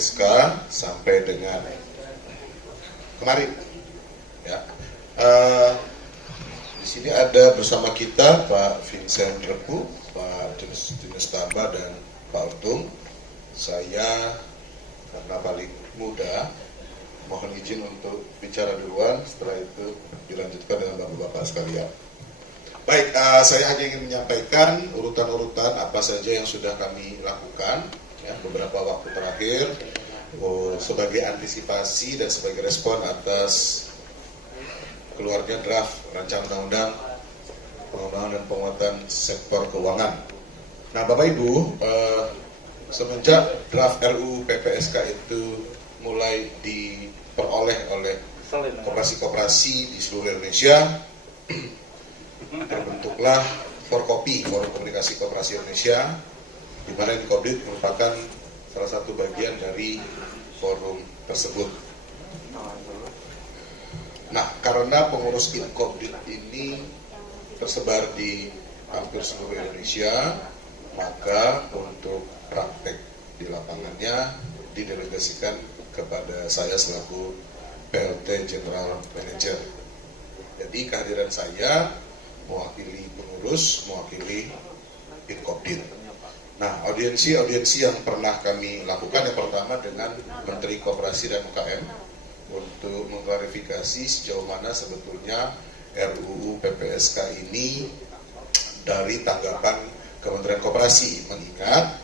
PPSK sampai dengan kemarin. Ya. Di sini ada bersama kita Pak Vincent Repu, Pak Dinas Tambah dan Pak Untung. Saya karena paling muda, mohon izin untuk bicara duluan. Setelah itu dilanjutkan dengan bapak-bapak sekalian. Baik, saya hanya ingin menyampaikan urutan-urutan apa saja yang sudah kami lakukan ya, beberapa waktu terakhir sebagai antisipasi dan sebagai respon atas keluarnya draft rancangan undang-undang pengembangan dan penguatan sektor keuangan. Nah, Bapak Ibu, semenjak draft RUU PPSK itu mulai diperoleh oleh koperasi-koperasi di seluruh Indonesia, terbentuklah Forkopi, Forum Komunikasi Koperasi Indonesia, di mana Inkobdit merupakan salah satu bagian dari forum tersebut. Nah, karena pengurus Inkobdit ini tersebar di hampir seluruh Indonesia, maka untuk praktek di lapangannya didelegasikan kepada saya selaku PLT General Manager. Jadi kehadiran saya mewakili pengurus, mewakili Inkobdit. Nah, audiensi yang pernah kami lakukan yang pertama dengan Menteri Koperasi dan UKM untuk mengklarifikasi sejauh mana sebetulnya RUU PPSK ini dari tanggapan Kementerian Koperasi, mengingat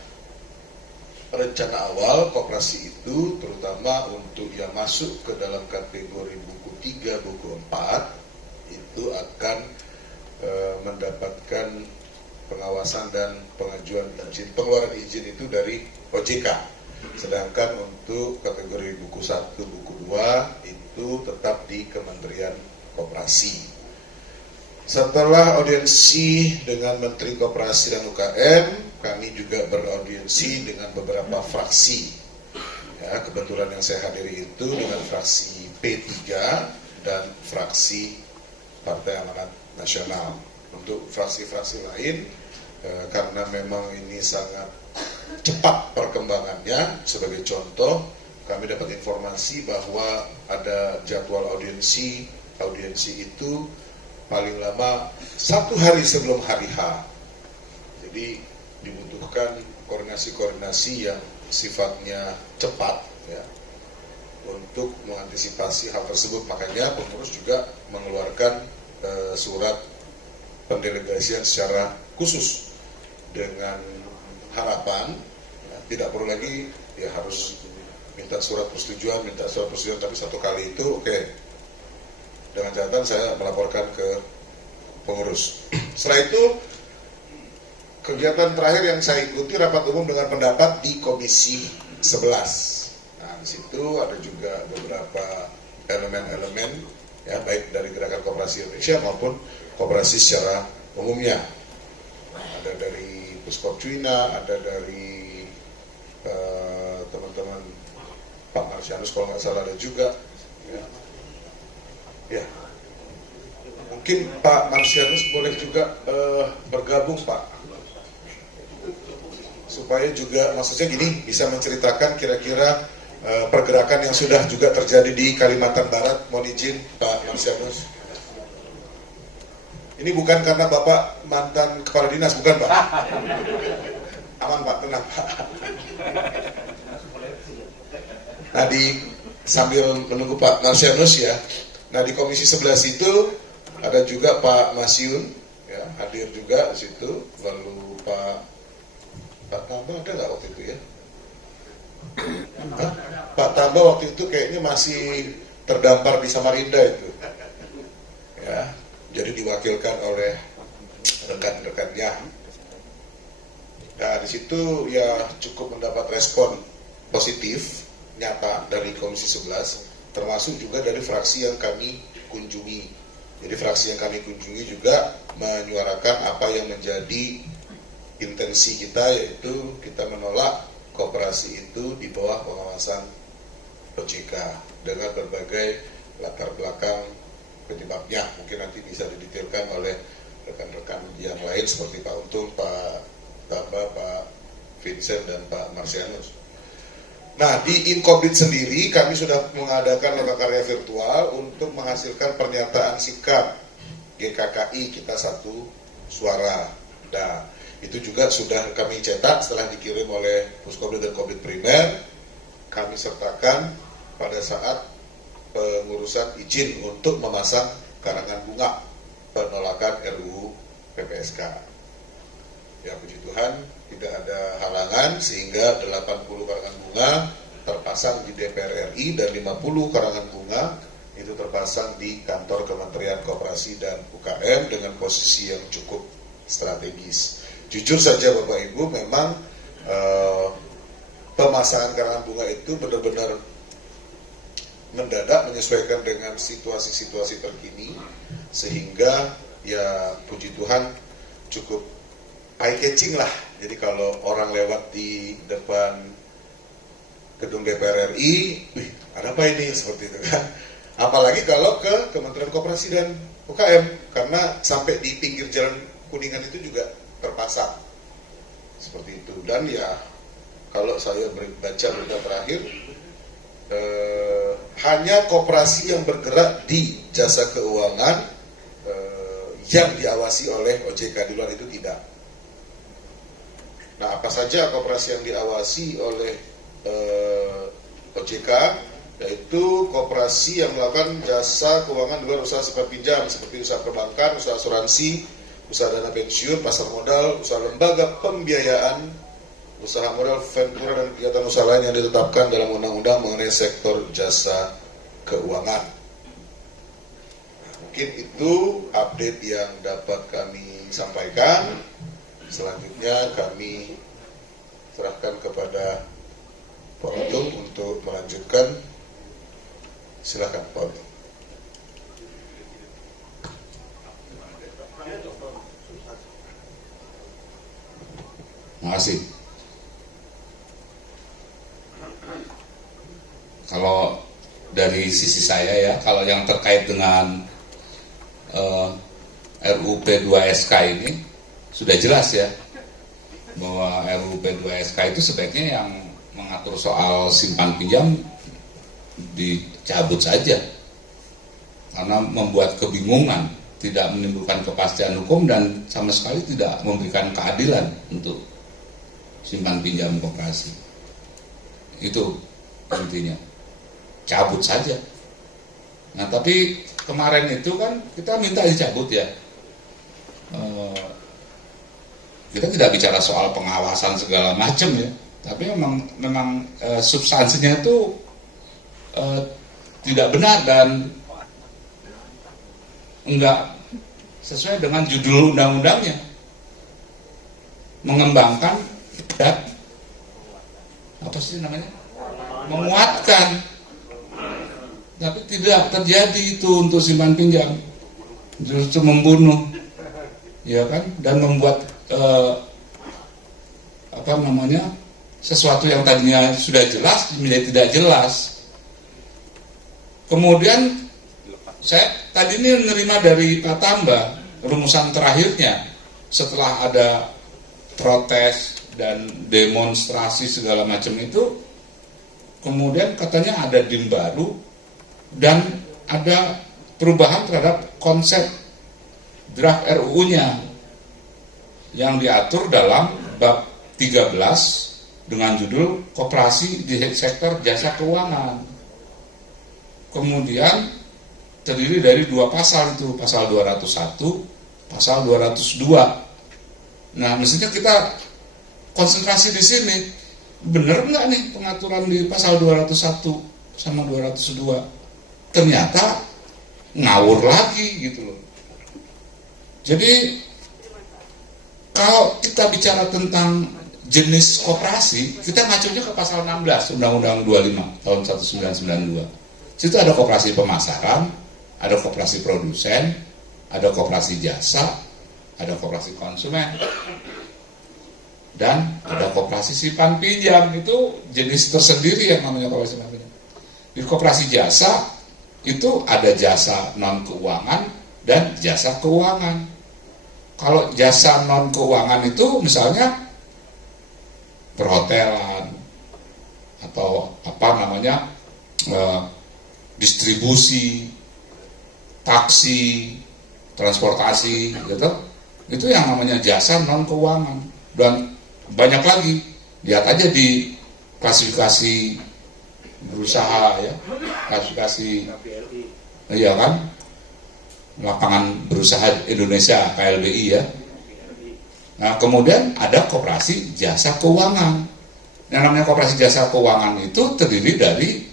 rencana awal koperasi itu terutama untuk yang masuk ke dalam kategori buku 3, buku 4 itu akan mendapatkan pengawasan dan pengajuan izin, pengeluaran izin itu dari OJK. Sedangkan untuk kategori buku 1, buku 2 itu tetap di Kementerian Koperasi. Setelah audiensi dengan Menteri Koperasi dan UKM, kami juga beraudiensi dengan beberapa fraksi. Ya, kebetulan yang saya hadiri itu dengan fraksi P3 dan fraksi Partai Amanat Nasional. Untuk fraksi-fraksi lain, karena memang ini sangat cepat perkembangannya, sebagai contoh, kami dapat informasi bahwa ada jadwal audiensi itu paling lama 1 hari sebelum hari H. Jadi dibutuhkan koordinasi-koordinasi yang sifatnya cepat ya, untuk mengantisipasi hal tersebut. Makanya pengurus juga mengeluarkan surat pendelegasian secara khusus dengan harapan ya, tidak perlu lagi ya harus minta surat persetujuan, tapi 1 kali itu oke. Dengan catatan saya melaporkan ke pengurus. Setelah itu kegiatan terakhir yang saya ikuti rapat umum dengan pendapat di Komisi 11. Nah, di situ ada juga beberapa elemen-elemen ya, baik dari Gerakan Koperasi Indonesia maupun koperasi secara umumnya. Ada dari Puskopcuina, ada dari teman-teman Pak Marsianus kalau nggak salah ada juga. Ya, mungkin Pak Marsianus boleh juga bergabung Pak, supaya juga maksudnya gini bisa menceritakan kira-kira pergerakan yang sudah juga terjadi di Kalimantan Barat. Mohon izin Pak Marsianus. Ini bukan karena Bapak mantan kepala dinas, bukan Pak? Aman Pak, tenang Pak. Nah, sambil menunggu Pak Marsianus ya. Nah, di Komisi 11 itu ada juga Pak Masyun ya, hadir juga di situ. Lalu Pak Tambah ada nggak waktu itu ya? Pak Tambah waktu itu kayaknya masih terdampar di Samarinda itu. Ya, jadi diwakilkan oleh rekan-rekannya. Nah, di situ ya cukup mendapat respon positif nyata dari Komisi 11. Termasuk juga dari fraksi yang kami kunjungi. Jadi fraksi yang kami kunjungi juga menyuarakan apa yang menjadi intensi kita, yaitu kita menolak koperasi itu di bawah pengawasan OJK dengan berbagai latar belakang penyebabnya. Mungkin nanti bisa didetailkan oleh rekan-rekan yang lain seperti Pak Untung, Pak Tambah, Pak Vincent, dan Pak Marsianus. Nah, di Inkobit sendiri kami sudah mengadakan lokakarya virtual untuk menghasilkan pernyataan sikap GKKI kita satu suara. Nah, itu juga sudah kami cetak setelah dikirim oleh Puskobdit dan Kobdit Primer. Kami sertakan pada saat pengurusan izin untuk memasang karangan bunga penolakan RUU PPSK. Ya, puji Tuhan tidak ada halangan sehingga 80 karangan bunga terpasang di DPR RI dan 50 karangan bunga itu terpasang di kantor Kementerian Koperasi dan UKM dengan posisi yang cukup strategis. Jujur saja Bapak Ibu, memang pemasangan karangan bunga itu benar-benar mendadak menyesuaikan dengan situasi-situasi terkini, sehingga ya puji Tuhan cukup eye catching lah. Jadi kalau orang lewat di depan gedung DPR RI, wih, ada apa ini, seperti itu kan. Apalagi kalau ke Kementerian Koperasi dan UKM, karena sampai di pinggir jalan Kuningan itu juga terpasang seperti itu. Dan ya kalau saya baca berita terakhir, hanya koperasi yang bergerak di jasa keuangan yang diawasi oleh OJK, di luar itu tidak. Nah, apa saja koperasi yang diawasi oleh OJK, yaitu koperasi yang melakukan jasa keuangan di luar usaha sifat pinjam seperti usaha perbankan, usaha asuransi, usaha dana pensiun, pasar modal, usaha lembaga pembiayaan, usaha modal ventura dan kegiatan usaha lain yang ditetapkan dalam undang-undang mengenai sektor jasa keuangan. Mungkin itu update yang dapat kami sampaikan. Selanjutnya kami serahkan kepada Pak Untung untuk melanjutkan. Silakan Pak Untung. Terima kasih. Kalau dari sisi saya ya, kalau yang terkait dengan RUU P2SK ini sudah jelas ya, bahwa RUU P2SK itu sebaiknya yang mengatur soal simpan pinjam dicabut saja, karena membuat kebingungan, tidak menimbulkan kepastian hukum dan sama sekali tidak memberikan keadilan untuk simpan pinjam koperasi. Itu intinya, cabut saja. Nah, tapi kemarin itu kan kita minta dicabut ya. Kita tidak bicara soal pengawasan segala macam ya, tapi memang substansinya itu tidak benar dan enggak sesuai dengan judul undang-undangnya, mengembangkan dan apa sih namanya, menguatkan, tapi tidak terjadi itu untuk simpan pinjam, justru membunuh, ya kan, dan membuat sesuatu yang tadinya sudah jelas menjadi tidak jelas. Kemudian saya tadi ini menerima dari Pak Tamba rumusan terakhirnya setelah ada protes dan demonstrasi segala macam itu, kemudian katanya ada DIM baru dan ada perubahan terhadap konsep draft RUU-nya yang diatur dalam bab 13 dengan judul koperasi di sektor jasa keuangan. Kemudian terdiri dari dua pasal itu, pasal 201, pasal 202. Nah, mestinya kita konsentrasi di sini, benar nggak nih pengaturan di pasal 201 sama 202? Ternyata ngawur lagi gitu loh. Jadi kalau kita bicara tentang jenis koperasi, kita ngacunya ke pasal 16 Undang-Undang 25 tahun 1992. Situ ada koperasi pemasaran, ada koperasi produsen, ada koperasi jasa, ada koperasi konsumen, dan ada koperasi simpan pinjam. Itu jenis tersendiri yang namanya koperasi simpan pinjam. Di koperasi jasa itu ada jasa non keuangan dan jasa keuangan. Kalau jasa non keuangan itu misalnya perhotelan atau apa namanya distribusi, taksi, transportasi, gitu. Itu yang namanya jasa non keuangan. Dan banyak lagi. Lihat aja di klasifikasi berusaha ya, klasifikasi, iya kan, lapangan berusaha Indonesia KLBI ya. Nah kemudian ada koperasi jasa keuangan. Yang namanya koperasi jasa keuangan itu terdiri dari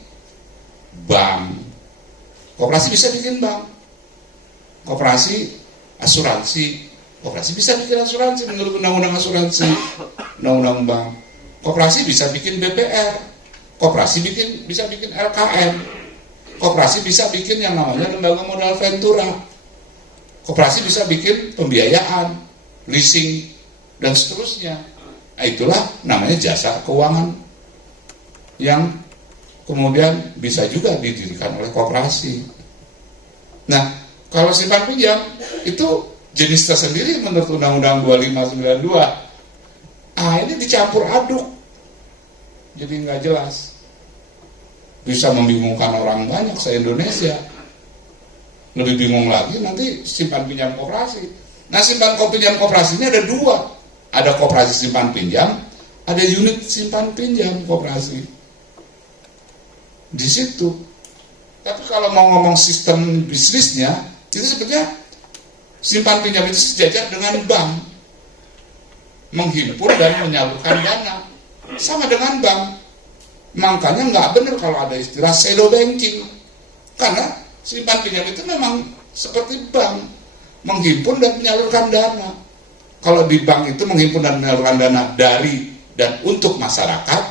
bank. Koperasi bisa bikin bank. Koperasi asuransi. Koperasi bisa bikin asuransi menurut undang-undang asuransi, undang-undang bank. Koperasi bisa bikin BPR. Koperasi bisa bikin LKM. Koperasi bisa bikin yang namanya lembaga modal ventura. Koperasi bisa bikin pembiayaan, leasing, dan seterusnya. Nah, itulah namanya jasa keuangan yang kemudian bisa juga didirikan oleh koperasi. Nah, kalau simpan pinjam itu jenis tersendiri menurut Undang-Undang 2592. Ini dicampur aduk, jadi nggak jelas, bisa membingungkan orang banyak se-Indonesia. Lebih bingung lagi nanti simpan pinjam koperasi. Nah simpan pinjam koperasi ini ada dua, ada koperasi simpan pinjam, ada unit simpan pinjam koperasi di situ. Tapi kalau mau ngomong sistem bisnisnya, itu sebenarnya simpan pinjam itu sejajar dengan bank, menghimpun dan menyalurkan dana sama dengan bank. Makanya nggak benar kalau ada istilah shadow banking, karena simpan pinjam itu memang seperti bank, menghimpun dan menyalurkan dana. Kalau di bank itu menghimpun dan menyalurkan dana dari dan untuk masyarakat.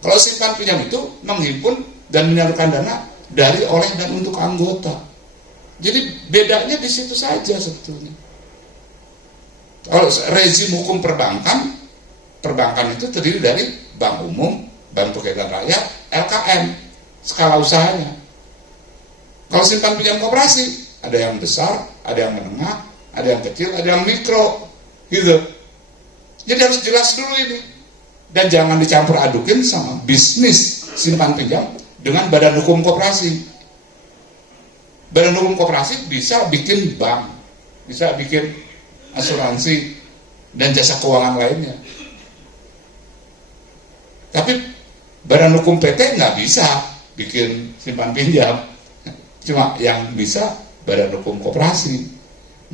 Kalau simpan pinjam itu menghimpun dan menyalurkan dana dari, oleh, dan untuk anggota. Jadi bedanya di situ saja sebetulnya. Kalau rezim hukum perbankan itu terdiri dari bank umum, bank pegadaian rakyat, LKM, skala usahanya. Kalau simpan pinjam koperasi, ada yang besar, ada yang menengah, ada yang kecil, ada yang mikro, gitu. Jadi harus jelas dulu ini. Dan jangan dicampur adukin sama bisnis simpan pinjam dengan badan hukum koperasi. Badan hukum koperasi bisa bikin bank, bisa bikin asuransi, dan jasa keuangan lainnya. Tapi badan hukum PT nggak bisa bikin simpan pinjam. Cuma yang bisa badan hukum koperasi.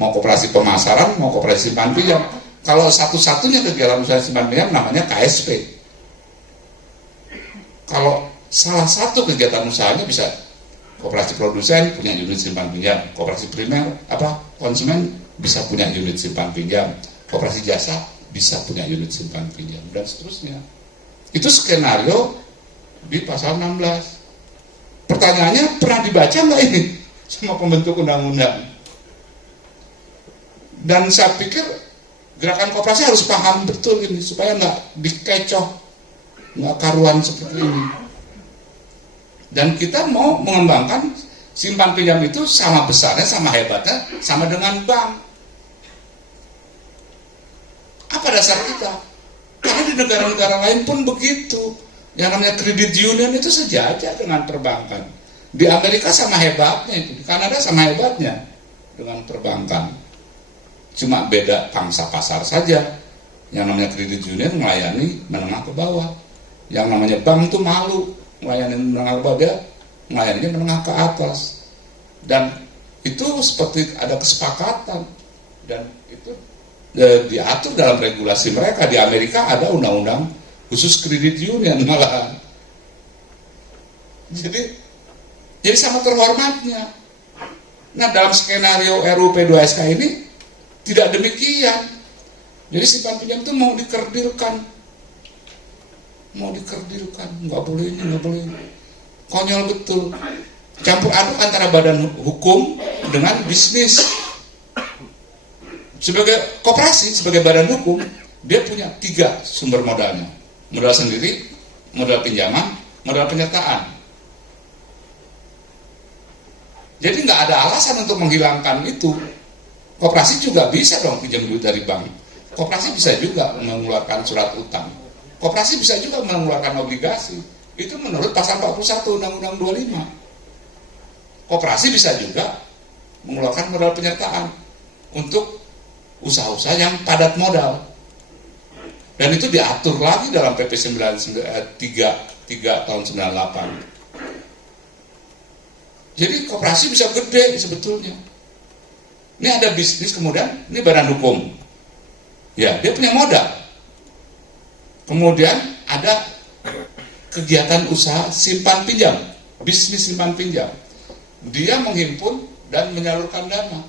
Mau koperasi pemasaran, mau koperasi simpan pinjam. Kalau satu-satunya kegiatan usaha simpan pinjam namanya KSP. Kalau salah satu kegiatan usahanya bisa koperasi produsen punya unit simpan pinjam, koperasi primer konsumen bisa punya unit simpan pinjam, koperasi jasa bisa punya unit simpan pinjam, dan seterusnya. Itu skenario di pasal 16. Pertanyaannya, pernah dibaca nggak ini sama pembentuk undang-undang? Dan saya pikir gerakan koperasi harus paham betul ini supaya nggak dikecoh, nggak karuan seperti ini. Dan kita mau mengembangkan simpan pinjam itu sama besarnya, sama hebatnya, sama dengan bank. Apa dasar kita? Karena di negara-negara lain pun begitu. Yang namanya kredit union itu sejajar dengan perbankan. Di Amerika sama hebatnya itu, di Kanada sama hebatnya dengan perbankan. Cuma beda pangsa pasar saja. Yang namanya kredit union melayani menengah ke bawah. Yang namanya bank itu malu melayani menengah ke bawah, dia melayaninya menengah ke atas. Dan itu seperti ada kesepakatan, dan itu diatur dalam regulasi mereka. Di Amerika ada undang-undang khusus kredit union malahan. Jadi sama terhormatnya. Nah dalam skenario RUU P2SK ini tidak demikian. Jadi simpan pinjam itu mau dikerdilkan, nggak boleh ini, nggak boleh ini. Konyol betul. Campur aduk antara badan hukum dengan bisnis. Sebagai koperasi, sebagai badan hukum, dia punya 3 sumber modalnya. Modal sendiri, modal pinjaman, modal penyertaan. Jadi nggak ada alasan untuk menghilangkan itu. Koperasi juga bisa dong pinjam duit dari bank. Koperasi bisa juga mengeluarkan surat utang. Koperasi bisa juga mengeluarkan obligasi. Itu menurut pasal 41 Undang-Undang 25. Koperasi bisa juga mengeluarkan modal penyertaan untuk usaha-usaha yang padat modal. Dan itu diatur lagi dalam PP 93 tahun 98. Jadi koperasi bisa gede sebetulnya. Ini ada bisnis, kemudian ini badan hukum. Ya, dia punya modal. Kemudian ada kegiatan usaha simpan pinjam, bisnis simpan pinjam. Dia menghimpun dan menyalurkan dana.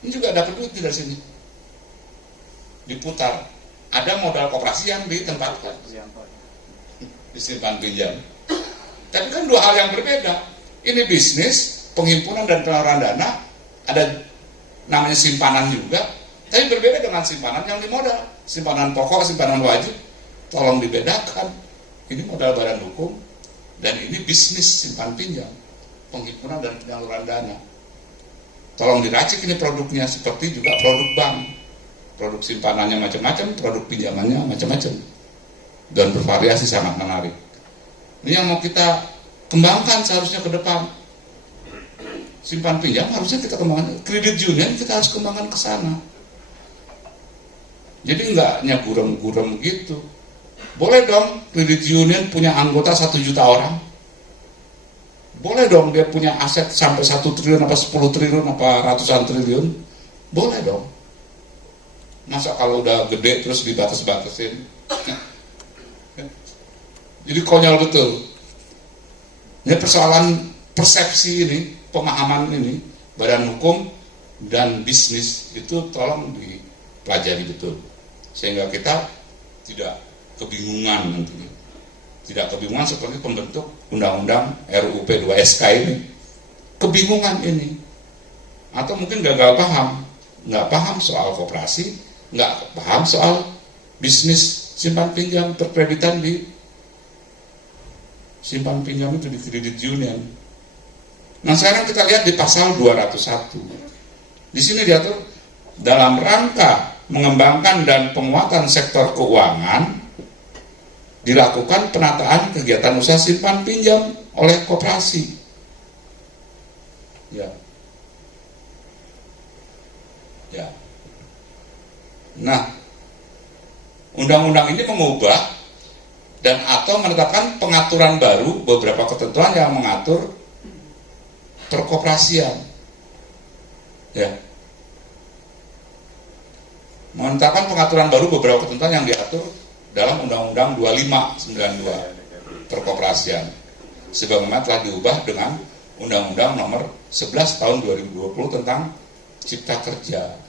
Ini juga dapat duit dari sini. Diputar. Ada modal koperasi yang ditempatkan disimpan pinjam. Tapi kan dua hal yang berbeda. Ini bisnis, penghimpunan dan penyaluran dana, ada namanya simpanan juga, tapi berbeda dengan simpanan yang di modal. Simpanan pokok, simpanan wajib, tolong dibedakan. Ini modal badan hukum, dan ini bisnis simpan pinjam, penghimpunan dan penyaluran dana. Tolong diracik ini produknya, seperti juga produk bank. Produk simpanannya macam-macam, produk pinjamannya macam-macam, dan bervariasi, sangat menarik. Ini yang mau kita kembangkan seharusnya ke depan. Simpan pinjam harusnya kita kembangkan, kredit union kita harus kembangkan ke sana. Jadi enggaknya gurem-gurem gitu. Boleh dong kredit union punya anggota 1 juta orang. Boleh dong dia punya aset sampai 1 triliun apa 10 triliun apa ratusan triliun. Boleh dong. Masa kalau udah gede terus dibatas-batasin. Jadi konyol betul. Ini persoalan persepsi ini, pemahaman ini, badan hukum dan bisnis itu tolong dipelajari betul. Sehingga kita tidak kebingungan nantinya. Tidak kebingungan seperti pembentuk undang-undang RUU P2SK ini. Kebingungan ini. Atau mungkin gagal paham. Nggak paham soal koperasi, nggak paham soal bisnis simpan pinjam terkreditan di simpan pinjam itu di kredit union. Nah sekarang kita lihat di pasal 201. Di sini diatur dalam rangka mengembangkan dan penguatan sektor keuangan dilakukan penataan kegiatan usaha simpan pinjam oleh koperasi. Ya. Ya. Nah, undang-undang ini mengubah dan atau menetapkan pengaturan baru beberapa ketentuan yang mengatur perkoperasian. Ya. Menetapkan pengaturan baru beberapa ketentuan yang diatur dalam Undang-Undang 2592 perkoperasian. Sebagaimana telah diubah dengan Undang-Undang nomor 11 tahun 2020 tentang Cipta Kerja.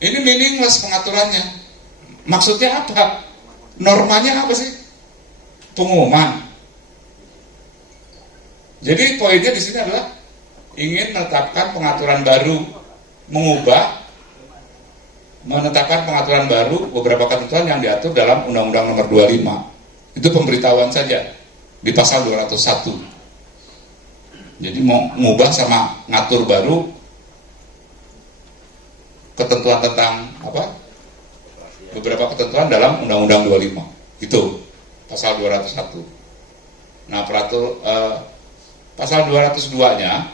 Ini meaningless pengaturannya. Maksudnya apa? Normanya apa sih? Pengumuman. Jadi poinnya di sini adalah ingin menetapkan pengaturan baru, menetapkan pengaturan baru beberapa ketentuan yang diatur dalam Undang-Undang nomor 25. Itu pemberitahuan saja di pasal 201. Jadi mau mengubah sama ngatur baru ketentuan tentang apa? Beberapa ketentuan dalam Undang-Undang 25. Itu pasal 201. Nah, pasal 202-nya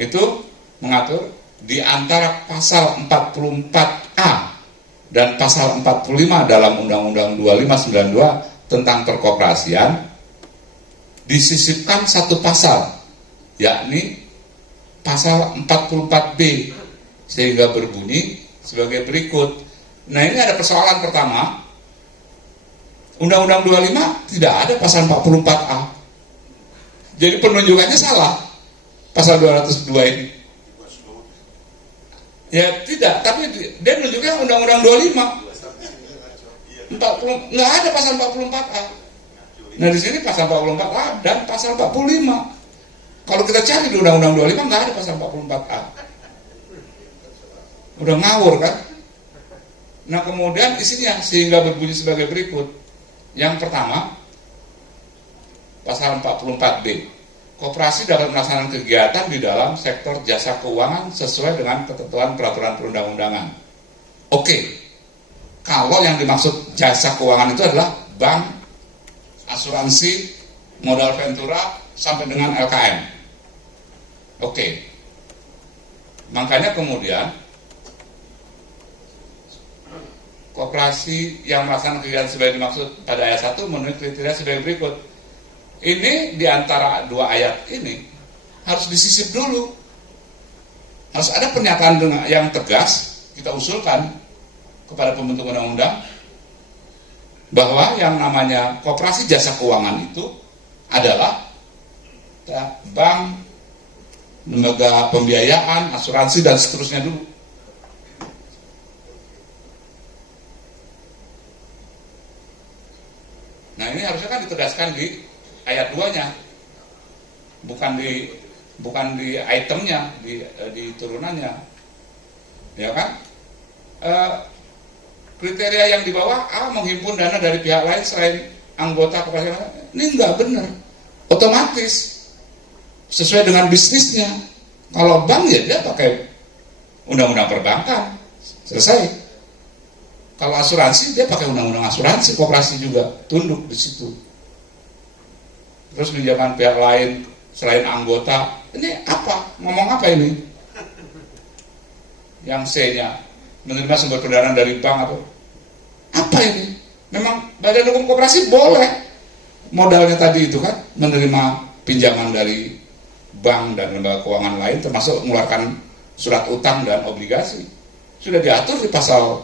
itu mengatur di antara pasal 44A dan pasal 45 dalam Undang-Undang 2592 tentang perkoperasian disisipkan satu pasal, yakni pasal 44B, sehingga berbunyi sebagai berikut. Nah, ini ada persoalan pertama. Undang-Undang 25 tidak ada pasal 44A. Jadi penunjukannya salah. Pasal 202 ini. Ya tidak, tapi dia menunjukkan Undang-Undang 25. 40 nggak ada pasal 44A. Nah, di sini pasal 44A dan pasal 45. Kalau kita cari di Undang-Undang 25 nggak ada pasal 44A. Udah ngawur kan? Nah, kemudian isinya sehingga berbunyi sebagai berikut. Yang pertama, pasal 44B. koperasi dapat melaksanakan kegiatan di dalam sektor jasa keuangan sesuai dengan ketentuan peraturan perundang-undangan. Oke, kalau yang dimaksud jasa keuangan itu adalah bank, asuransi, modal ventura, sampai dengan LKM. Oke, makanya kemudian koperasi yang melaksanakan kegiatan sebagai dimaksud pada ayat 1 memenuhi kriteria sebagai berikut. Ini di antara dua ayat ini harus disisip dulu. Harus ada pernyataan yang tegas kita usulkan kepada pembentuk undang-undang bahwa yang namanya koperasi jasa keuangan itu adalah bank, lembaga pembiayaan, asuransi dan seterusnya dulu. Nah, ini harusnya kan ditegaskan di ayat 2-nya, bukan di itemnya, di turunannya, ya kan? Kriteria yang di bawah menghimpun dana dari pihak lain selain anggota koperasi, ini nggak benar, otomatis sesuai dengan bisnisnya. Kalau bank ya dia pakai undang-undang perbankan, selesai. Kalau asuransi dia pakai undang-undang asuransi, koperasi juga tunduk di situ. Terus pinjaman pihak lain selain anggota, ini apa? Ngomong apa ini? Yang C-nya menerima sumber pendanaan dari bank atau apa ini? Memang Badan Hukum Koperasi boleh modalnya tadi itu kan menerima pinjaman dari bank dan lembaga keuangan lain, termasuk mengeluarkan surat utang dan obligasi. Sudah diatur di pasal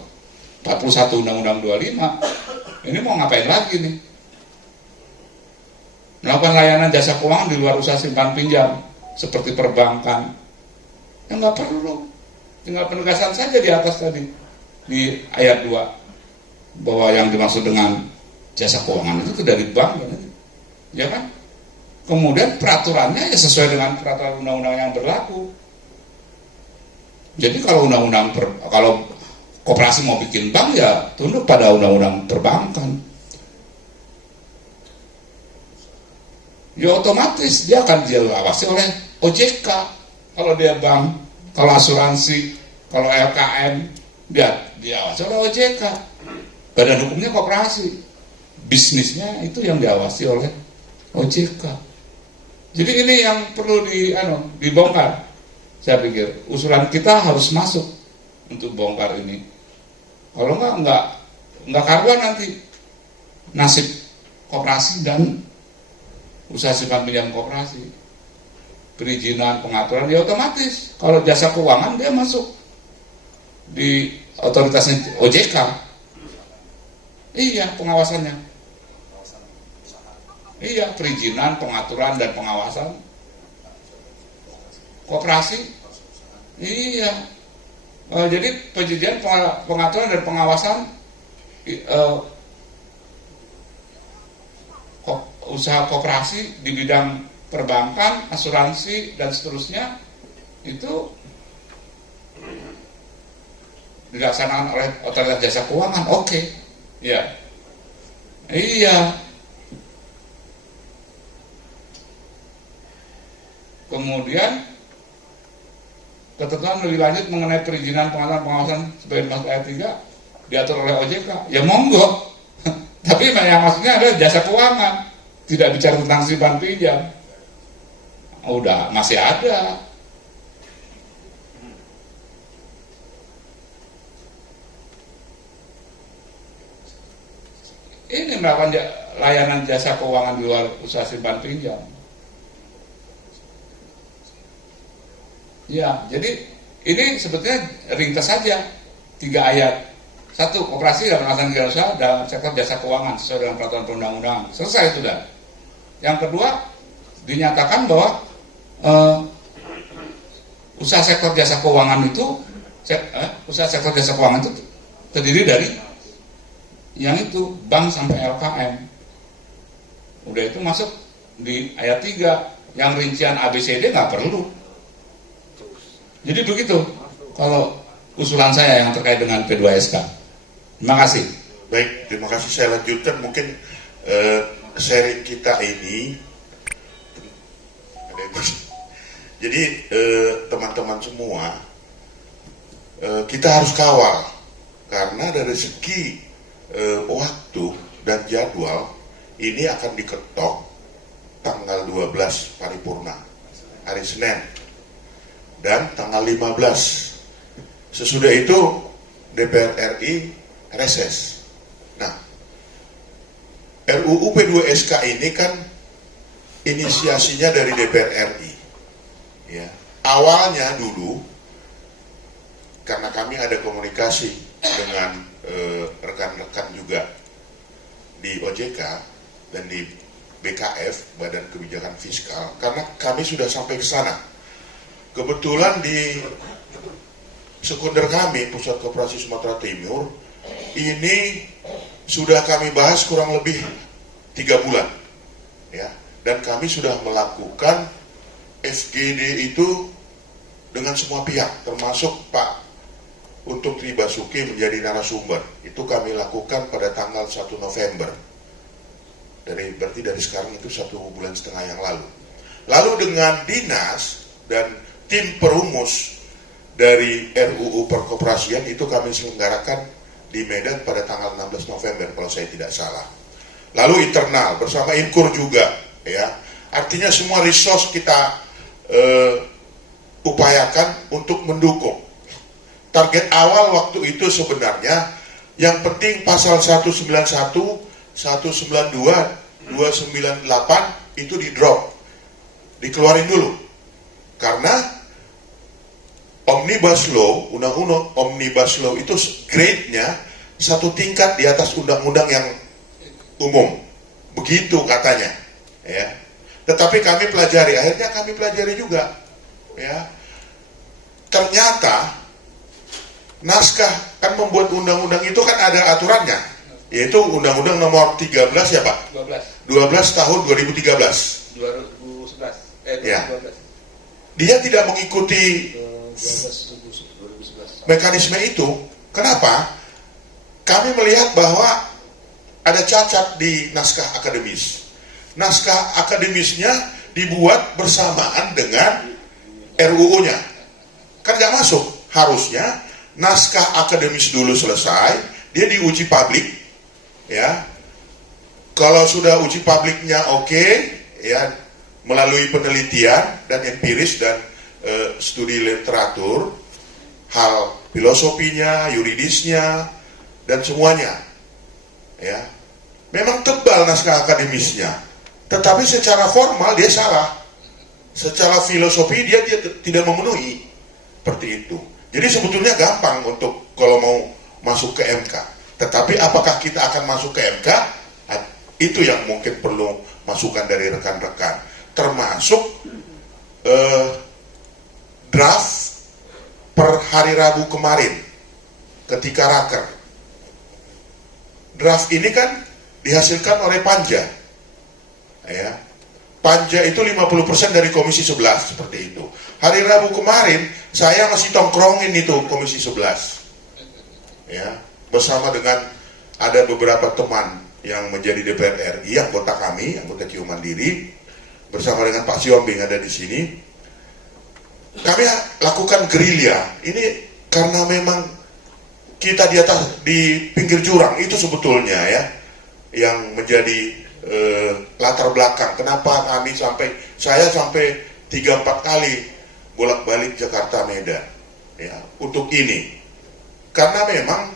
41 Undang-Undang 25. Ini mau ngapain lagi nih? Melakukan layanan jasa keuangan di luar usaha simpan pinjam seperti perbankan. Ya nggak perlu. Tinggal penegasan saja di atas tadi di ayat 2 bahwa yang dimaksud dengan jasa keuangan itu dari bank, ya kan? Kemudian peraturannya ya sesuai dengan peraturan undang-undang yang berlaku. Jadi kalau kalau koperasi mau bikin bank ya tunduk pada undang-undang perbankan. Ya otomatis dia akan diawasi oleh OJK. Kalau dia bank, kalau asuransi, kalau LKM, dia diawasi oleh OJK. Badan hukumnya koperasi, bisnisnya itu yang diawasi oleh OJK. Jadi ini yang perlu dibongkar. Saya pikir usulan kita harus masuk untuk bongkar ini. Kalau nggak karuan nanti nasib koperasi dan usaha simpan pinjam koperasi. Perizinan, pengaturan ya otomatis. Kalau jasa keuangan dia masuk di otoritasnya OJK. Iya, pengawasannya. Iya, perizinan, pengaturan dan pengawasan koperasi. Iya. Jadi perizinan, pengaturan dan pengawasan usaha koperasi di bidang perbankan, asuransi dan seterusnya itu dilaksanakan oleh otoritas jasa keuangan. Oke. Ya. Iya. Kemudian ketentuan lebih lanjut mengenai perizinan, pengaturan, pengawasan sebagai dimaksud ayat 3 diatur oleh OJK. Ya monggo. Tapi yang maksudnya adalah jasa keuangan, tidak bicara tentang simpan pinjam. Udah masih ada. Ini melakukan layanan jasa keuangan di luar usaha simpan pinjam. Ya, jadi ini sebetulnya ringkas saja 3 ayat. 1, koperasi dalam melaksanakan kegiatan usaha dalam sektor jasa keuangan sesuai dengan peraturan perundang-undangan. Selesai sudah. Yang kedua, dinyatakan bahwa usaha sektor jasa keuangan itu terdiri dari yang itu bank sampai LKM. Udah itu masuk di ayat 3. Yang rincian ABCD nggak perlu. Jadi begitu kalau usulan saya yang terkait dengan P2SK. Terima kasih. Baik, terima kasih. Saya lanjutkan mungkin sharing kita ini Ada yang jadi teman-teman semua, kita harus kawal karena dari segi waktu dan jadwal ini akan diketok tanggal 12 paripurna hari Senin dan tanggal 15. Sesudah itu DPR RI reses. Nah, RUU P2SK ini kan inisiasinya dari DPR RI. Ya. Awalnya dulu karena kami ada komunikasi dengan rekan-rekan juga di OJK dan di BKF, Badan Kebijakan Fiskal, karena kami sudah sampai ke sana. Kebetulan di sekunder kami, Pusat Koperasi Sumatera Timur, ini sudah kami bahas kurang lebih 3 bulan, ya. Dan kami sudah melakukan FGD itu dengan semua pihak, termasuk Pak untuk Tri Basuki menjadi narasumber. Itu kami lakukan pada tanggal 1 November. Berarti dari sekarang itu 1,5 bulan yang lalu. Lalu dengan dinas dan tim perumus dari RUU Perkoperasian itu kami selenggarakan di Medan pada tanggal 16 November kalau saya tidak salah. Lalu internal bersama Inkur juga, ya. Artinya semua resource kita upayakan untuk mendukung. Target awal waktu itu sebenarnya yang penting pasal 191, 192, 298 itu di drop, dikeluarin dulu, karena Omnibus Law, undang-undang Omnibus Law itu grade-nya 1 tingkat di atas undang-undang yang umum, begitu katanya, ya. Tetapi kami pelajari, akhirnya kami pelajari juga, ya. Ternyata naskah kan membuat undang-undang itu kan ada aturannya, yaitu Undang-Undang Nomor 13 ya Pak? 12 tahun 2013. 2011. Ya. Dia tidak mengikuti 2011. mekanisme itu. Kenapa? Kami melihat bahwa ada cacat di naskah akademis. Naskah akademisnya dibuat bersamaan dengan RUU-nya. Kan nggak masuk. Harusnya naskah akademis dulu selesai, dia diuji publik, ya. Kalau sudah uji publiknya oke, ya, melalui penelitian dan empiris dan studi literatur, hal filosofinya, yuridisnya, dan semuanya, ya. Memang tebal naskah akademisnya, tetapi secara formal dia salah. Secara filosofi dia tidak memenuhi, seperti itu. Jadi sebetulnya gampang untuk kalau mau masuk ke MK. Tetapi apakah kita akan masuk ke MK? Itu yang mungkin perlu masukan dari rekan-rekan. Termasuk draft per hari Rabu kemarin ketika raker. Draft ini kan dihasilkan oleh Panja. Ya. Panja itu 50% dari Komisi 11 seperti itu. Hari Rabu kemarin saya masih tongkrongin itu Komisi 11. Ya, bersama dengan ada beberapa teman yang menjadi DPR RI, anggota kami, anggota CIU Mandiri, bersama dengan Pak Siombing ada di sini. Kami lakukan gerilya. Ini karena memang kita di atas di pinggir jurang itu sebetulnya ya yang menjadi latar belakang kenapa kami saya sampai 3-4 kali bolak-balik Jakarta Medan ya untuk ini, karena memang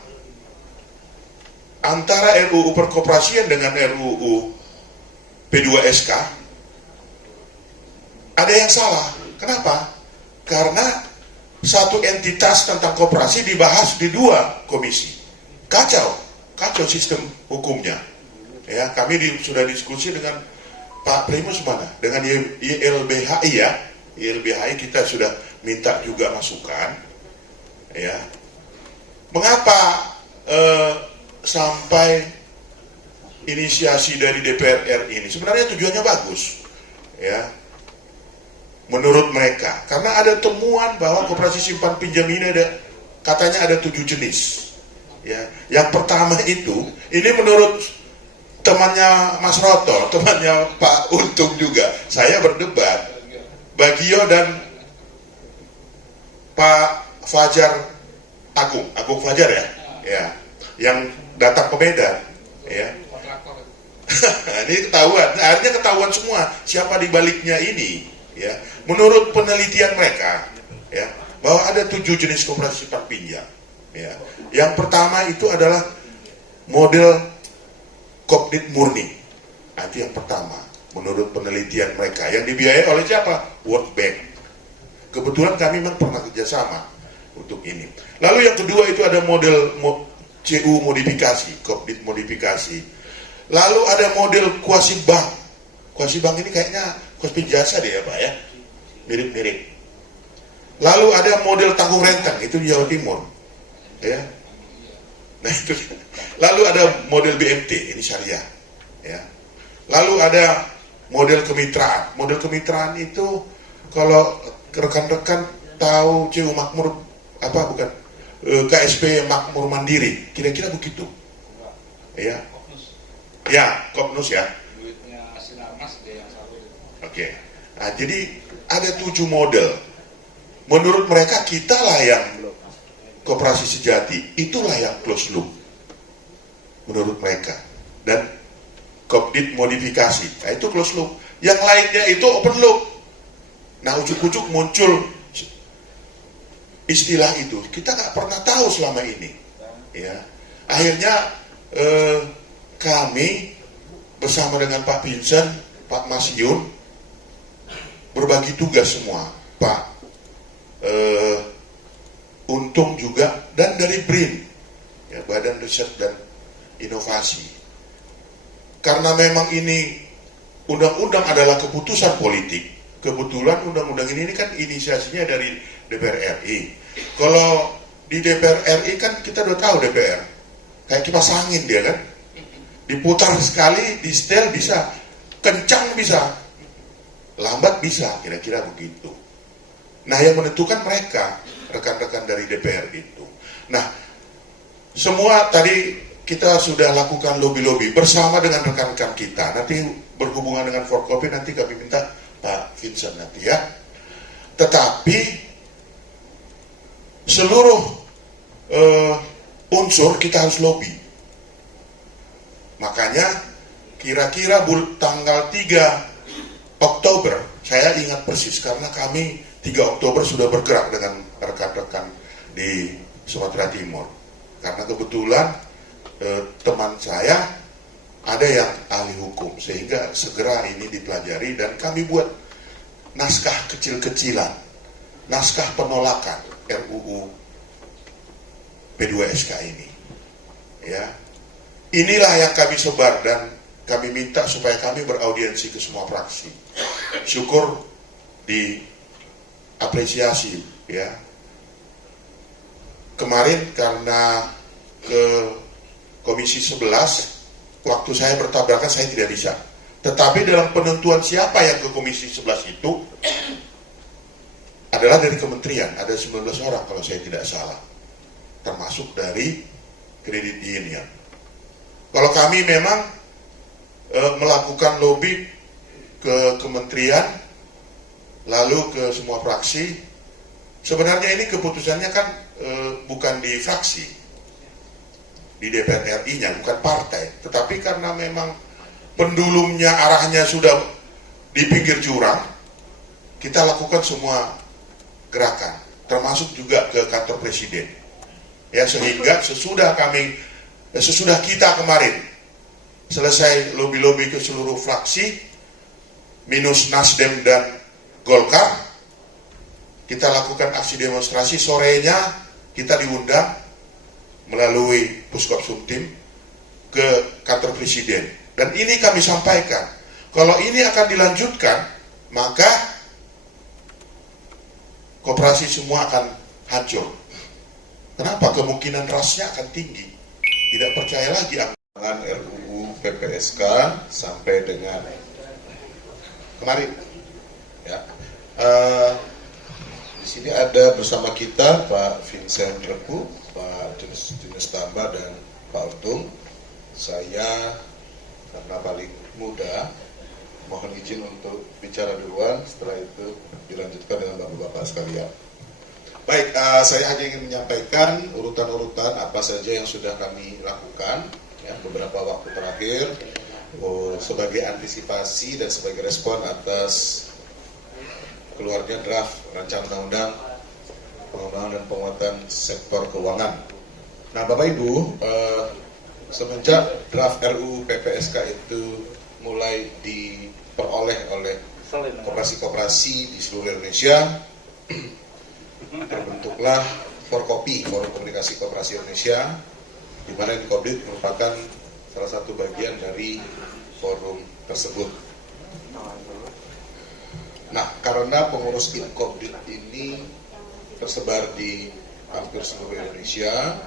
antara RUU Perkoperasian dengan RUU P2SK ada yang salah. Kenapa? Karena satu entitas tentang koperasi dibahas di 2 komisi. Kacau sistem hukumnya. Ya, kami sudah diskusi dengan Pak Primus mana? Dengan YLBHI ya. YLBHI kita sudah minta juga masukan. Ya. Mengapa sampai inisiasi dari DPR RI ini? Sebenarnya tujuannya bagus. Ya. Menurut mereka, karena ada temuan bahwa koperasi simpan pinjam ini katanya ada 7 jenis. Ya, yang pertama itu, ini menurut temannya Mas Roto, temannya Pak Untung juga, saya berdebat. Bagio dan Pak Fajar Agung Fajar ya, yang datang ke Medan, ya. Ini ketahuan, akhirnya ketahuan semua siapa di baliknya ini, ya. Menurut penelitian mereka, ya, bahwa ada 7 jenis koperasi simpan pinjam, ya. Yang pertama itu adalah model Kopdit murni, nah, itu yang pertama. Menurut penelitian mereka, yang dibiayai oleh siapa? World Bank. Kebetulan kami memang pernah kerjasama untuk ini. Lalu yang kedua itu ada model CU modifikasi, Kopdit modifikasi. Lalu ada model kuasi bank. Kuasi bank ini kayaknya kuasi jasa deh ya Pak ya, mirip-mirip. Lalu ada model tanggung renteng, itu di Jawa Timur, ya. Nah itu. Lalu ada model BMT, ini syariah, ya. Lalu ada model kemitraan. Model kemitraan itu kalau rekan-rekan tahu CU Makmur apa bukan KSP Makmur Mandiri, kira-kira begitu, ya. Ya, Kopnus ya. Duitnya Sinarmas dia yang selalu. Oke. Nah, jadi ada 7 model. Menurut mereka kita lah yang koperasi sejati, itulah yang closed loop. Menurut mereka. Dan Kopdit modifikasi, nah itu closed loop. Yang lainnya itu open loop. Nah ujuk-ujuk muncul istilah itu, kita nggak pernah tahu selama ini. Ya, akhirnya kami bersama dengan Pak Vincent, Pak Masyun berbagi tugas semua, Pak Untung juga, dan dari BRIN, ya, Badan Riset dan Inovasi. Karena memang ini undang-undang adalah keputusan politik. Kebetulan undang-undang ini kan inisiasinya dari DPR RI. Kalau di DPR RI kan kita udah tahu DPR, kayak kipas angin dia kan, diputar sekali, di setel bisa, kencang bisa, lambat bisa, kira-kira begitu. Nah yang menentukan mereka, rekan-rekan dari DPR itu. Nah semua tadi kita sudah lakukan lobby-lobby bersama dengan rekan-rekan kita. Nanti berhubungan dengan Forkopim, nanti kami minta Pak Vincent nanti ya. Tetapi seluruh unsur kita harus lobby. Makanya kira-kira tanggal 3 Oktober, saya ingat persis karena kami 3 Oktober sudah bergerak dengan rekan-rekan di Sumatera Timur. Karena kebetulan teman saya ada yang ahli hukum, sehingga segera ini dipelajari dan kami buat naskah kecil-kecilan, naskah penolakan RUU P2SK ini, ya. Inilah yang kami sebar dan kami minta supaya kami beraudiensi ke semua fraksi. Syukur diapresiasi, ya. Kemarin karena ke Komisi 11, waktu saya bertabrakan saya tidak bisa. Tetapi dalam penentuan siapa yang ke Komisi 11 itu adalah dari kementerian, ada 19 orang kalau saya tidak salah, termasuk dari Credit Union. Kalau kami memang melakukan lobby ke kementerian, lalu ke semua fraksi, sebenarnya ini keputusannya kan bukan di fraksi, di DPR RI-nya, bukan partai, tetapi karena memang pendulumnya arahnya sudah di pinggir jurang, kita lakukan semua gerakan, termasuk juga ke kantor presiden, ya, sehingga sesudah kita kemarin selesai lobby-lobby ke seluruh fraksi minus Nasdem dan Golkar, kita lakukan aksi demonstrasi. Sorenya kita diundang melalui Puskop Sumtim ke kantor presiden, dan ini kami sampaikan, kalau ini akan dilanjutkan maka koperasi semua akan hancur. Kenapa? Kemungkinan rasnya akan tinggi, tidak percaya lagi dengan RUU PPSK sampai dengan kemarin, ya. Di sini ada bersama kita Pak Vincent Repu, Pak Dinas Tambah, dan Pak Untung. Saya karena paling muda mohon izin untuk bicara duluan, setelah itu dilanjutkan dengan bapak-bapak sekalian. Baik, saya hanya ingin menyampaikan urutan-urutan apa saja yang sudah kami lakukan ya, beberapa waktu terakhir sebagai antisipasi dan sebagai respon atas keluarnya draft rancangan undang-undang pengembangan dan penguatan sektor keuangan. Nah, Bapak Ibu, semenjak draft RUU PPSK itu mulai diperoleh oleh koperasi-koperasi di seluruh Indonesia, terbentuklah Forkopi, Forum Komunikasi Koperasi Indonesia, di mana Inkobdit merupakan salah satu bagian dari forum tersebut. Nah, karena pengurus Inkobdit ini tersebar di hampir seluruh Indonesia,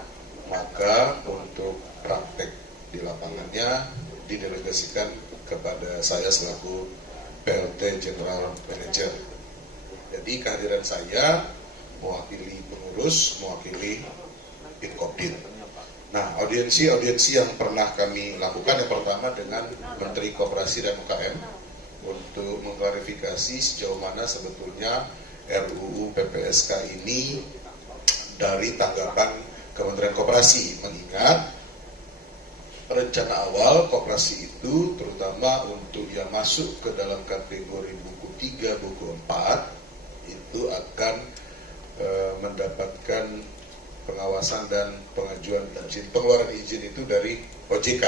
maka untuk praktek di lapangannya didelegasikan kepada saya selaku PLT General Manager. Jadi kehadiran saya mewakili pengurus, mewakili Inkobdit. Nah, audiensi yang pernah kami lakukan yang pertama dengan Menteri Koperasi dan UKM untuk mengklarifikasi sejauh mana sebetulnya RUU PPSK ini dari tanggapan Kementerian Koperasi, mengingat rencana awal koperasi itu terutama untuk yang masuk ke dalam kategori buku 3, buku 4 itu akan mendapatkan pengawasan dan pengajuan izin, pengeluaran izin itu dari OJK.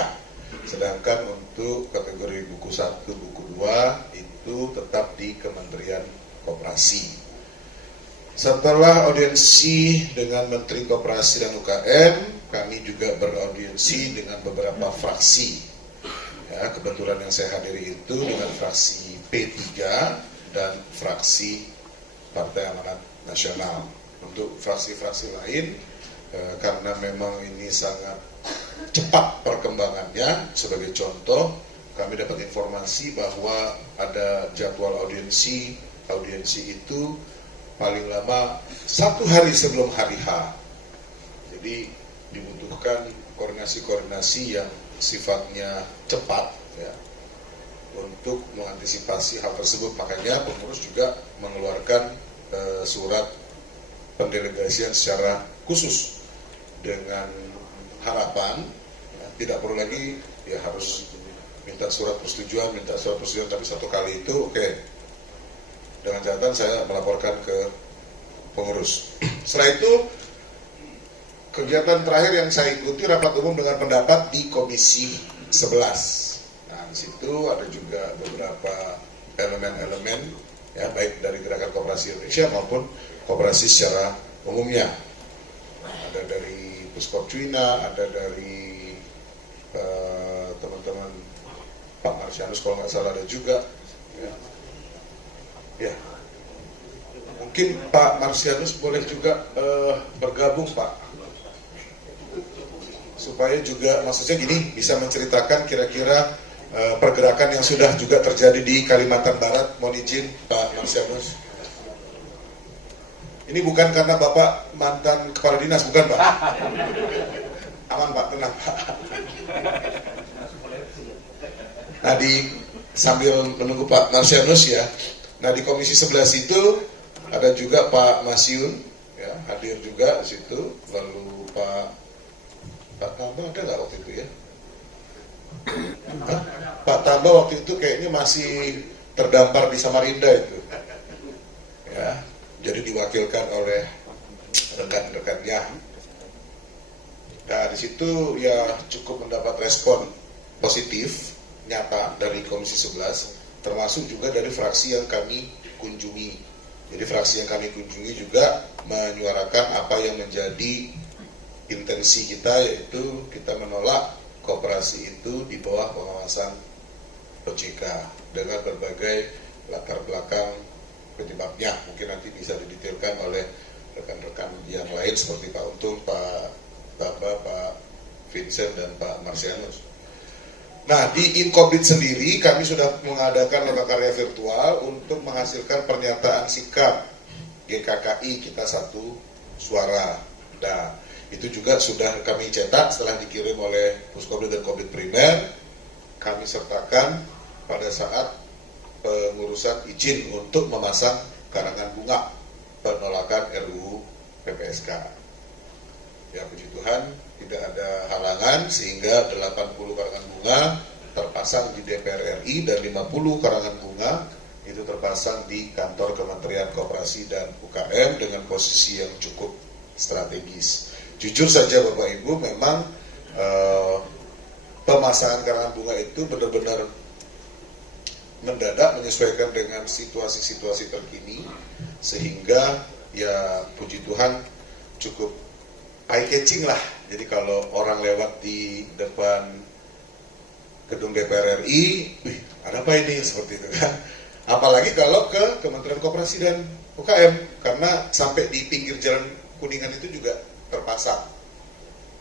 Sedangkan untuk kategori buku 1, buku 2 itu tetap di Kementerian Koperasi. Setelah audiensi dengan Menteri Koperasi dan UKM, kami juga beraudiensi dengan beberapa fraksi. Ya, kebetulan yang saya hadiri itu dengan fraksi P3 dan fraksi Partai Amanat Nasional. Untuk fraksi-fraksi lain, karena memang ini sangat cepat perkembangannya, sebagai contoh, kami dapat informasi bahwa ada jadwal audiensi itu paling lama 1 hari sebelum hari H. Jadi dibutuhkan koordinasi yang sifatnya cepat ya, untuk mengantisipasi hal tersebut. Makanya pengurus juga mengeluarkan surat pendelegasian secara khusus dengan harapan ya, tidak perlu lagi ya harus minta surat persetujuan, tapi 1 kali itu oke. Dengan catatan saya melaporkan ke pengurus. Setelah itu kegiatan terakhir yang saya ikuti rapat umum dengan pendapat di Komisi 11. Nah, di situ ada juga beberapa elemen-elemen ya, baik dari Gerakan Koperasi Indonesia maupun koperasi secara umumnya. Ada dari Puskopcuina, ada dari teman-teman Pak Marsianus kalau nggak salah ada juga. Ya, mungkin Pak Marsianus boleh juga bergabung Pak, supaya juga maksudnya gini bisa menceritakan kira-kira pergerakan yang sudah juga terjadi di Kalimantan Barat. Mohon izin Pak Marsianus. Ini bukan karena Bapak mantan kepala dinas, bukan Pak? Aman Pak, tenang Pak. Nah, sambil menunggu Pak Marsianus ya. Nah, di Komisi 11 itu ada juga Pak Masyun ya, hadir juga di situ. Lalu Pak Tamba ada nggak waktu itu ya? Pak Tamba waktu itu kayaknya masih terdampar di Samarinda itu. Ya, jadi diwakilkan oleh rekan-rekannya. Nah, di situ ya cukup mendapat respon positif nyata dari Komisi 11. Termasuk juga dari fraksi yang kami kunjungi. Jadi fraksi yang kami kunjungi juga menyuarakan apa yang menjadi intensi kita, yaitu kita menolak koperasi itu di bawah pengawasan OJK dengan berbagai latar belakang penyebabnya. Mungkin nanti bisa didetailkan oleh rekan-rekan yang lain seperti Pak Untung, Pak Tamba, Pak Vincent, dan Pak Marsianus. Nah, di Inkobdit sendiri kami sudah mengadakan lembaga karya virtual untuk menghasilkan pernyataan sikap GKKI kita satu suara. Nah, itu juga sudah kami cetak setelah dikirim oleh Puskobdit dan Kombit Primer. Kami sertakan pada saat pengurusan izin untuk memasang karangan bunga penolakan RUU PPSK. Ya, puji Tuhan tidak ada halangan sehingga 80 karangan bunga terpasang di DPR RI dan 50 karangan bunga itu terpasang di kantor Kementerian Koperasi dan UKM dengan posisi yang cukup strategis. Jujur saja Bapak Ibu, memang pemasangan karangan bunga itu benar-benar mendadak menyesuaikan dengan situasi-situasi terkini, sehingga ya puji Tuhan cukup eye catching lah. Jadi kalau orang lewat di depan gedung DPR RI, wih ada apa ini, seperti itu kan. Apalagi kalau ke Kementerian Koperasi dan UKM, karena sampai di pinggir jalan Kuningan itu juga terpasang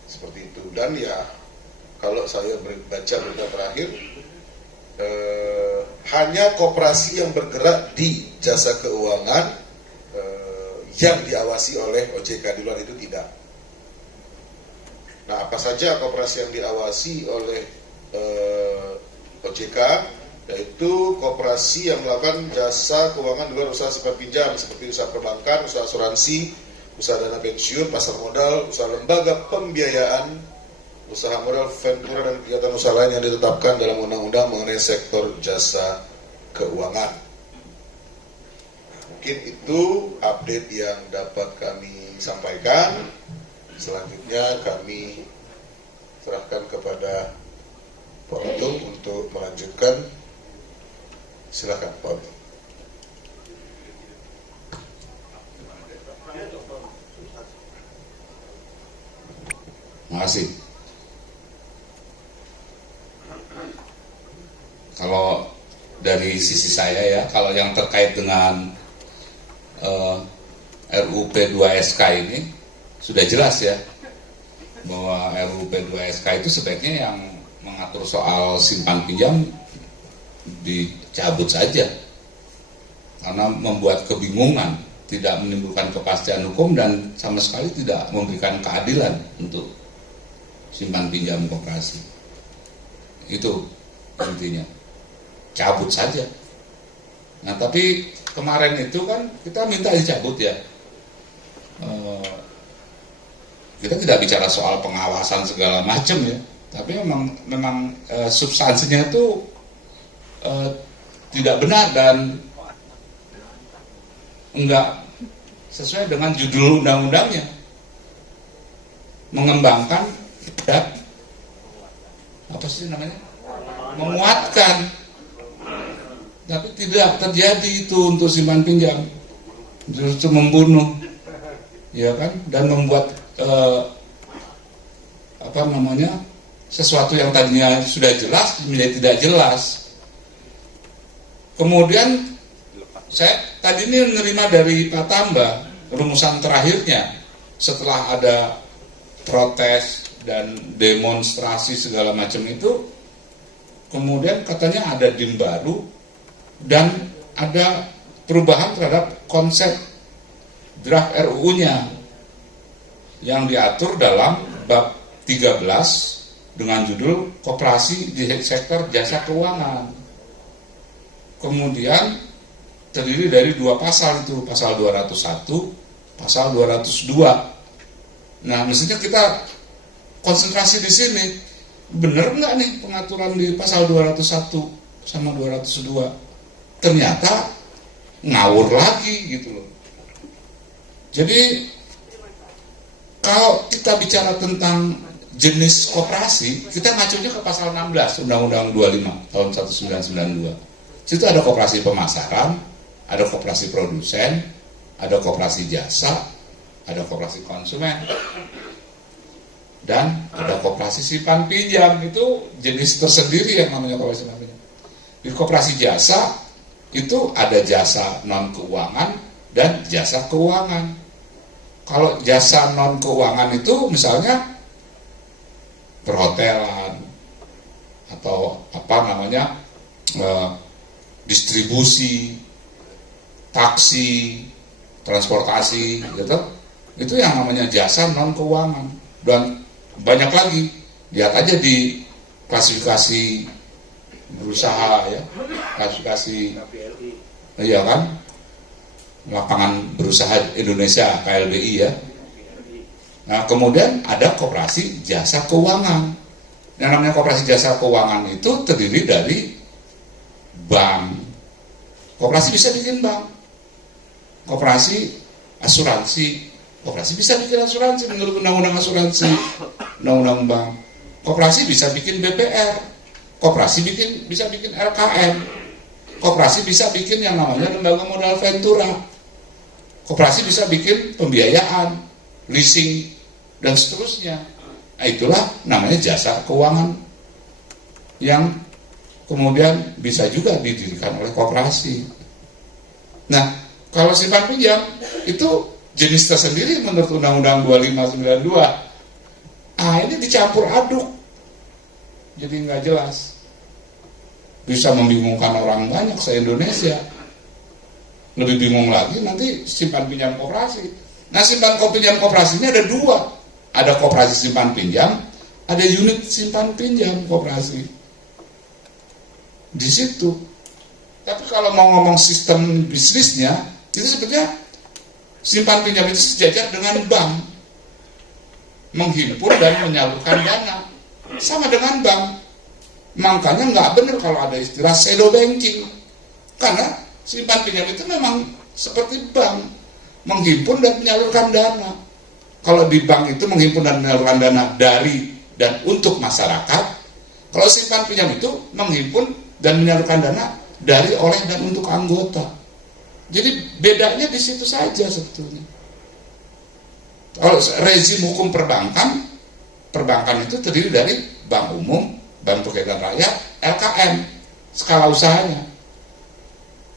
seperti itu. Dan ya kalau saya baca berita terakhir, hanya koperasi yang bergerak di jasa keuangan yang diawasi oleh OJK, di luar itu tidak. Nah, apa saja koperasi yang diawasi oleh OJK, yaitu koperasi yang melakukan jasa keuangan di luar usaha simpan pinjam seperti usaha perbankan, usaha asuransi, usaha dana pensiun, pasar modal, usaha lembaga pembiayaan, usaha modal ventura dan kegiatan usaha lain yang ditetapkan dalam undang-undang mengenai sektor jasa keuangan. Mungkin itu update yang dapat kami sampaikan. Selanjutnya kami serahkan kepada Pak Untung untuk melanjutkan. Silakan Pak Untung. Terima kasih. Kalau dari sisi saya ya, kalau yang terkait dengan RUU P2SK ini sudah jelas ya, bahwa RUU P2SK itu sebaiknya yang mengatur soal simpan pinjam dicabut saja, karena membuat kebingungan, tidak menimbulkan kepastian hukum dan sama sekali tidak memberikan keadilan untuk simpan pinjam koperasi. Itu intinya, cabut saja. Nah, tapi kemarin itu kan kita minta dicabut ya. Kita tidak bicara soal pengawasan segala macam ya, tapi memang substansinya itu tidak benar dan enggak sesuai dengan judul undang-undangnya, mengembangkan dan apa sih namanya, menguatkan, tapi tidak terjadi itu untuk simpan pinjam, justru membunuh, ya kan, dan membuat sesuatu yang tadinya sudah jelas menjadi tidak jelas. Kemudian saya tadi ini menerima dari Pak Tambah rumusan terakhirnya setelah ada protes dan demonstrasi segala macam itu, kemudian katanya ada DIM baru dan ada perubahan terhadap konsep draft RUU-nya yang diatur dalam bab 13 dengan judul koperasi di sektor jasa keuangan. Kemudian terdiri dari dua pasal itu, pasal 201, pasal 202. Nah, mestinya kita konsentrasi di sini, benar nggak nih pengaturan di pasal 201 sama 202? Ternyata ngawur lagi gitu loh. Jadi kalau kita bicara tentang jenis koperasi, kita ngacunya ke pasal 16 Undang-Undang 25 tahun 1992. Situ ada koperasi pemasaran, ada koperasi produsen, ada koperasi jasa, ada koperasi konsumen, dan ada koperasi simpan pinjam. Itu jenis tersendiri yang namanya koperasi simpan pinjam. Di koperasi jasa itu ada jasa non keuangan dan jasa keuangan. Kalau jasa non keuangan itu misalnya perhotelan atau distribusi, taksi, transportasi gitu. Itu yang namanya jasa non keuangan. Dan banyak lagi, lihat aja di klasifikasi berusaha ya, kasih iya kan, lapangan berusaha Indonesia KLBI ya. Nah kemudian ada koperasi jasa keuangan. Yang namanya koperasi jasa keuangan itu terdiri dari bank. Koperasi bisa bikin bank. Koperasi asuransi. Koperasi bisa bikin asuransi menurut undang-undang asuransi, undang-undang bank. Koperasi bisa bikin BPR. Koperasi bisa bikin LKM. Koperasi bisa bikin yang namanya lembaga modal ventura. Koperasi bisa bikin pembiayaan, leasing, dan seterusnya. Nah, itulah namanya jasa keuangan yang kemudian bisa juga didirikan oleh koperasi. Nah, kalau simpan pinjam itu jenis tersendiri menurut Undang-Undang 2592. Ini dicampur aduk, jadi nggak jelas. Bisa membingungkan orang banyak se-Indonesia. Lebih bingung lagi nanti simpan pinjam koperasi. Nah, simpan pinjam koperasi ini ada dua. Ada koperasi simpan pinjam, ada unit simpan pinjam koperasi. Di situ. Tapi kalau mau ngomong sistem bisnisnya, itu sebetulnya simpan pinjam itu sejajar dengan bank. Menghimpun dan menyalurkan dana. Sama dengan bank. Makanya nggak benar kalau ada istilah shadow banking. Karena simpan pinjam itu memang seperti bank. Menghimpun dan menyalurkan dana. Kalau di bank itu menghimpun dan menyalurkan dana dari dan untuk masyarakat. Kalau simpan pinjam itu menghimpun dan menyalurkan dana dari, oleh, dan untuk anggota. Jadi bedanya di situ saja sebetulnya. Kalau rezim hukum perbankan itu terdiri dari bank umum, bank pegadaian rakyat, LKM, skala usahanya.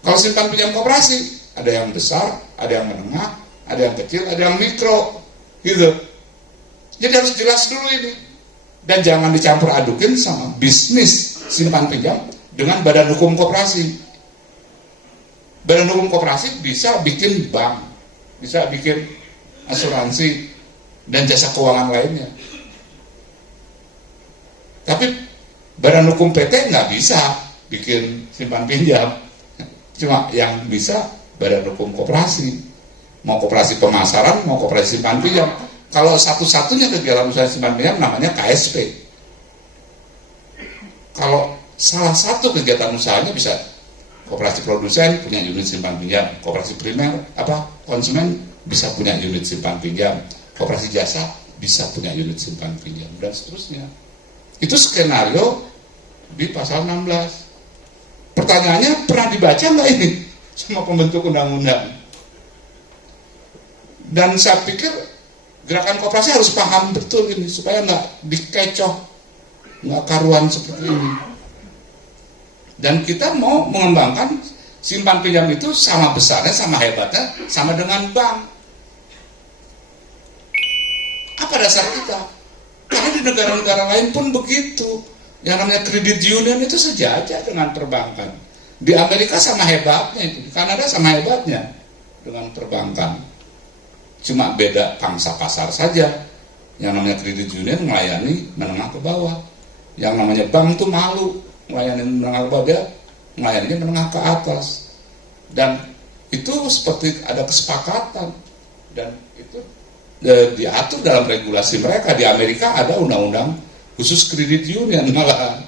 Kalau simpan pinjam koperasi, ada yang besar, ada yang menengah, ada yang kecil, ada yang mikro. Gitu. Jadi harus jelas dulu ini. Dan jangan dicampur adukin sama bisnis simpan pinjam dengan badan hukum koperasi. Badan hukum koperasi bisa bikin bank, bisa bikin asuransi dan jasa keuangan lainnya. Tapi badan hukum PT nggak bisa bikin simpan pinjam. Cuma yang bisa badan hukum koperasi. Mau koperasi pemasaran, mau koperasi simpan pinjam. Kalau satu-satunya kegiatan usaha simpan pinjam namanya KSP. Kalau salah satu kegiatan usahanya bisa koperasi produsen punya unit simpan pinjam, koperasi primer konsumen bisa punya unit simpan pinjam, koperasi jasa bisa punya unit simpan pinjam, dan seterusnya. Itu skenario di pasal 16. Pertanyaannya, pernah dibaca nggak ini sama pembentuk undang-undang? Dan saya pikir gerakan koperasi harus paham betul ini supaya nggak dikecoh, nggak karuan seperti ini. Dan kita mau mengembangkan simpan pinjam itu sama besarnya, sama hebatnya, sama dengan bank. Apa dasar kita? Karena di negara-negara lain pun begitu. Yang namanya kredit union itu sejajar dengan perbankan. Di Amerika sama hebatnya itu, di Kanada sama hebatnya dengan perbankan. Cuma beda pangsa pasar saja. Yang namanya kredit union melayani menengah ke bawah. Yang namanya bank itu malu melayani menengah ke bawah, dia melayani menengah ke atas. Dan itu seperti ada kesepakatan. Dan itu diatur dalam regulasi mereka. Di Amerika ada undang-undang khusus kredit union malahan.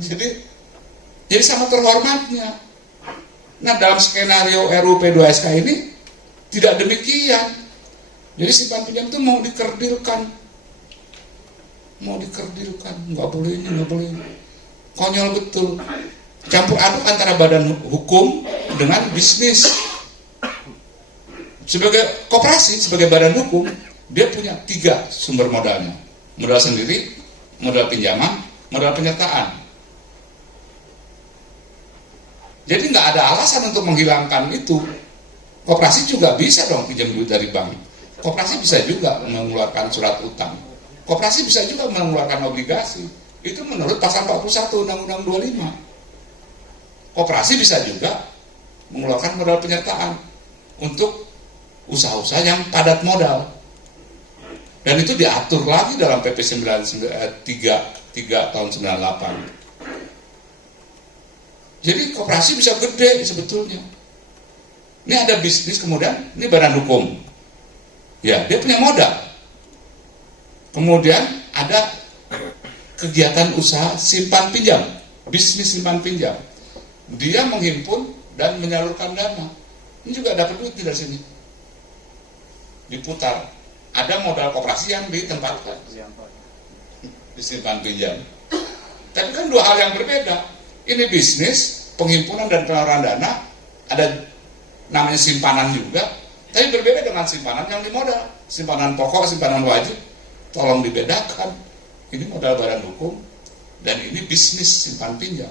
Jadi sama terhormatnya. Nah, dalam skenario RUU P2SK ini tidak demikian. Jadi simpan pinjam itu mau dikerdilkan, nggak boleh ini, nggak boleh ini. Konyol betul. Campur aduk antara badan hukum dengan bisnis. Sebagai koperasi, sebagai badan hukum, dia punya 3 sumber modalnya: modal sendiri, modal pinjaman, modal penyertaan. Jadi nggak ada alasan untuk menghilangkan itu. Koperasi juga bisa dong pinjam duit dari bank. Koperasi bisa juga mengeluarkan surat utang. Koperasi bisa juga mengeluarkan obligasi. Itu menurut pasal 41 Undang-Undang 25. Koperasi bisa juga mengeluarkan modal penyertaan untuk usaha-usaha yang padat modal. Dan itu diatur lagi dalam PP 93 tahun 98. Jadi koperasi bisa gede sebetulnya. Ini ada bisnis, kemudian ini badan hukum. Ya, dia punya modal. Kemudian ada kegiatan usaha simpan pinjam, bisnis simpan pinjam. Dia menghimpun dan menyalurkan dana. Ini juga dapat duit dari sini. Diputar. Ada modal koperasi yang ditempatkan. Disimpan pinjam. Tapi kan dua hal yang berbeda. Ini bisnis, penghimpunan dan penyaluran dana, ada namanya simpanan juga, tapi berbeda dengan simpanan yang dimodal. Simpanan pokok, simpanan wajib, tolong dibedakan. Ini modal badan hukum, dan ini bisnis simpan pinjam,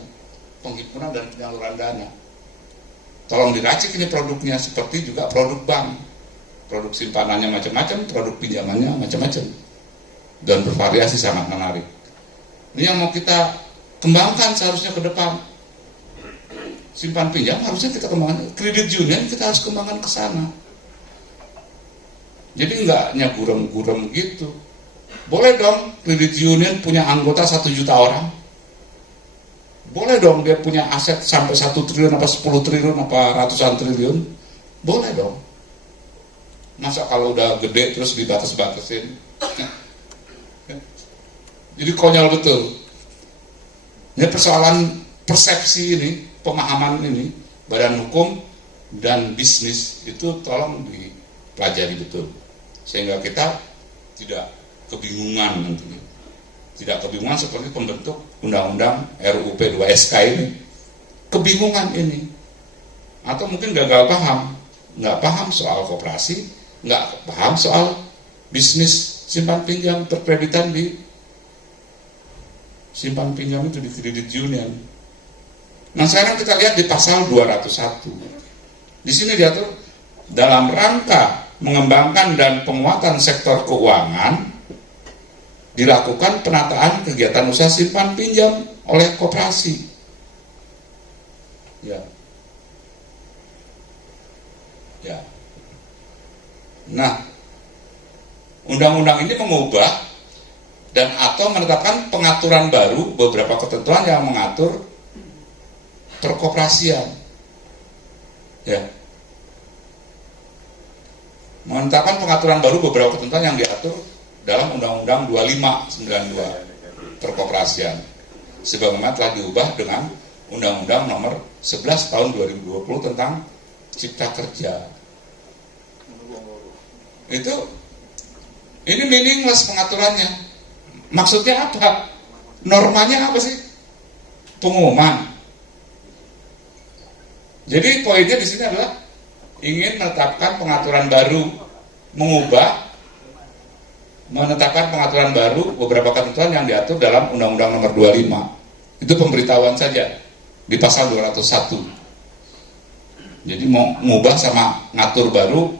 penghimpunan dan penyaluran dana. Tolong diracik ini produknya, seperti juga produk bank. Produk simpanannya macam-macam, produk pinjamannya macam-macam. Dan bervariasi, sangat menarik. Ini yang mau kita kembangkan seharusnya ke depan. Simpan pinjam harusnya kita kembangkan, kredit union kita harus kembangkan ke sana. Jadi enggak gurem-gurem gitu. Boleh dong kredit union punya anggota 1 juta orang. Boleh dong dia punya aset sampai 1 triliun apa 10 triliun apa ratusan triliun. Boleh dong. Masa kalau udah gede terus dibatas-batasin. Jadi konyol betul. Ini persoalan persepsi ini, pemahaman ini, badan hukum dan bisnis itu tolong dipelajari betul. Sehingga kita tidak kebingungan nantinya. Tidak kebingungan seperti pembentuk undang-undang RUU P2SK ini. Kebingungan ini. Atau mungkin gagal paham. Nggak paham soal koperasi, nggak paham soal bisnis simpan pinjam terkreditan di simpan pinjam itu di kredit union. Nah sekarang kita lihat di pasal 201. Di sini diatur dalam rangka mengembangkan dan penguatan sektor keuangan dilakukan penataan kegiatan usaha simpan pinjam oleh koperasi. Ya. Ya. Nah, undang-undang ini mengubah dan atau menetapkan pengaturan baru beberapa ketentuan yang mengatur perkoperasian. Ya. Menetapkan pengaturan baru beberapa ketentuan yang diatur dalam Undang-Undang 2592 perkoperasian. Sebagaimana telah diubah dengan Undang-Undang nomor 11 tahun 2020 tentang Cipta Kerja. Ini meaningless pengaturannya. Maksudnya apa? Normanya apa sih? Pengumuman. Jadi poinnya di sini adalah ingin menetapkan pengaturan baru, menetapkan pengaturan baru beberapa ketentuan yang diatur dalam Undang-Undang nomor 25. Itu pemberitahuan saja di pasal 201. Jadi mau mengubah sama ngatur baru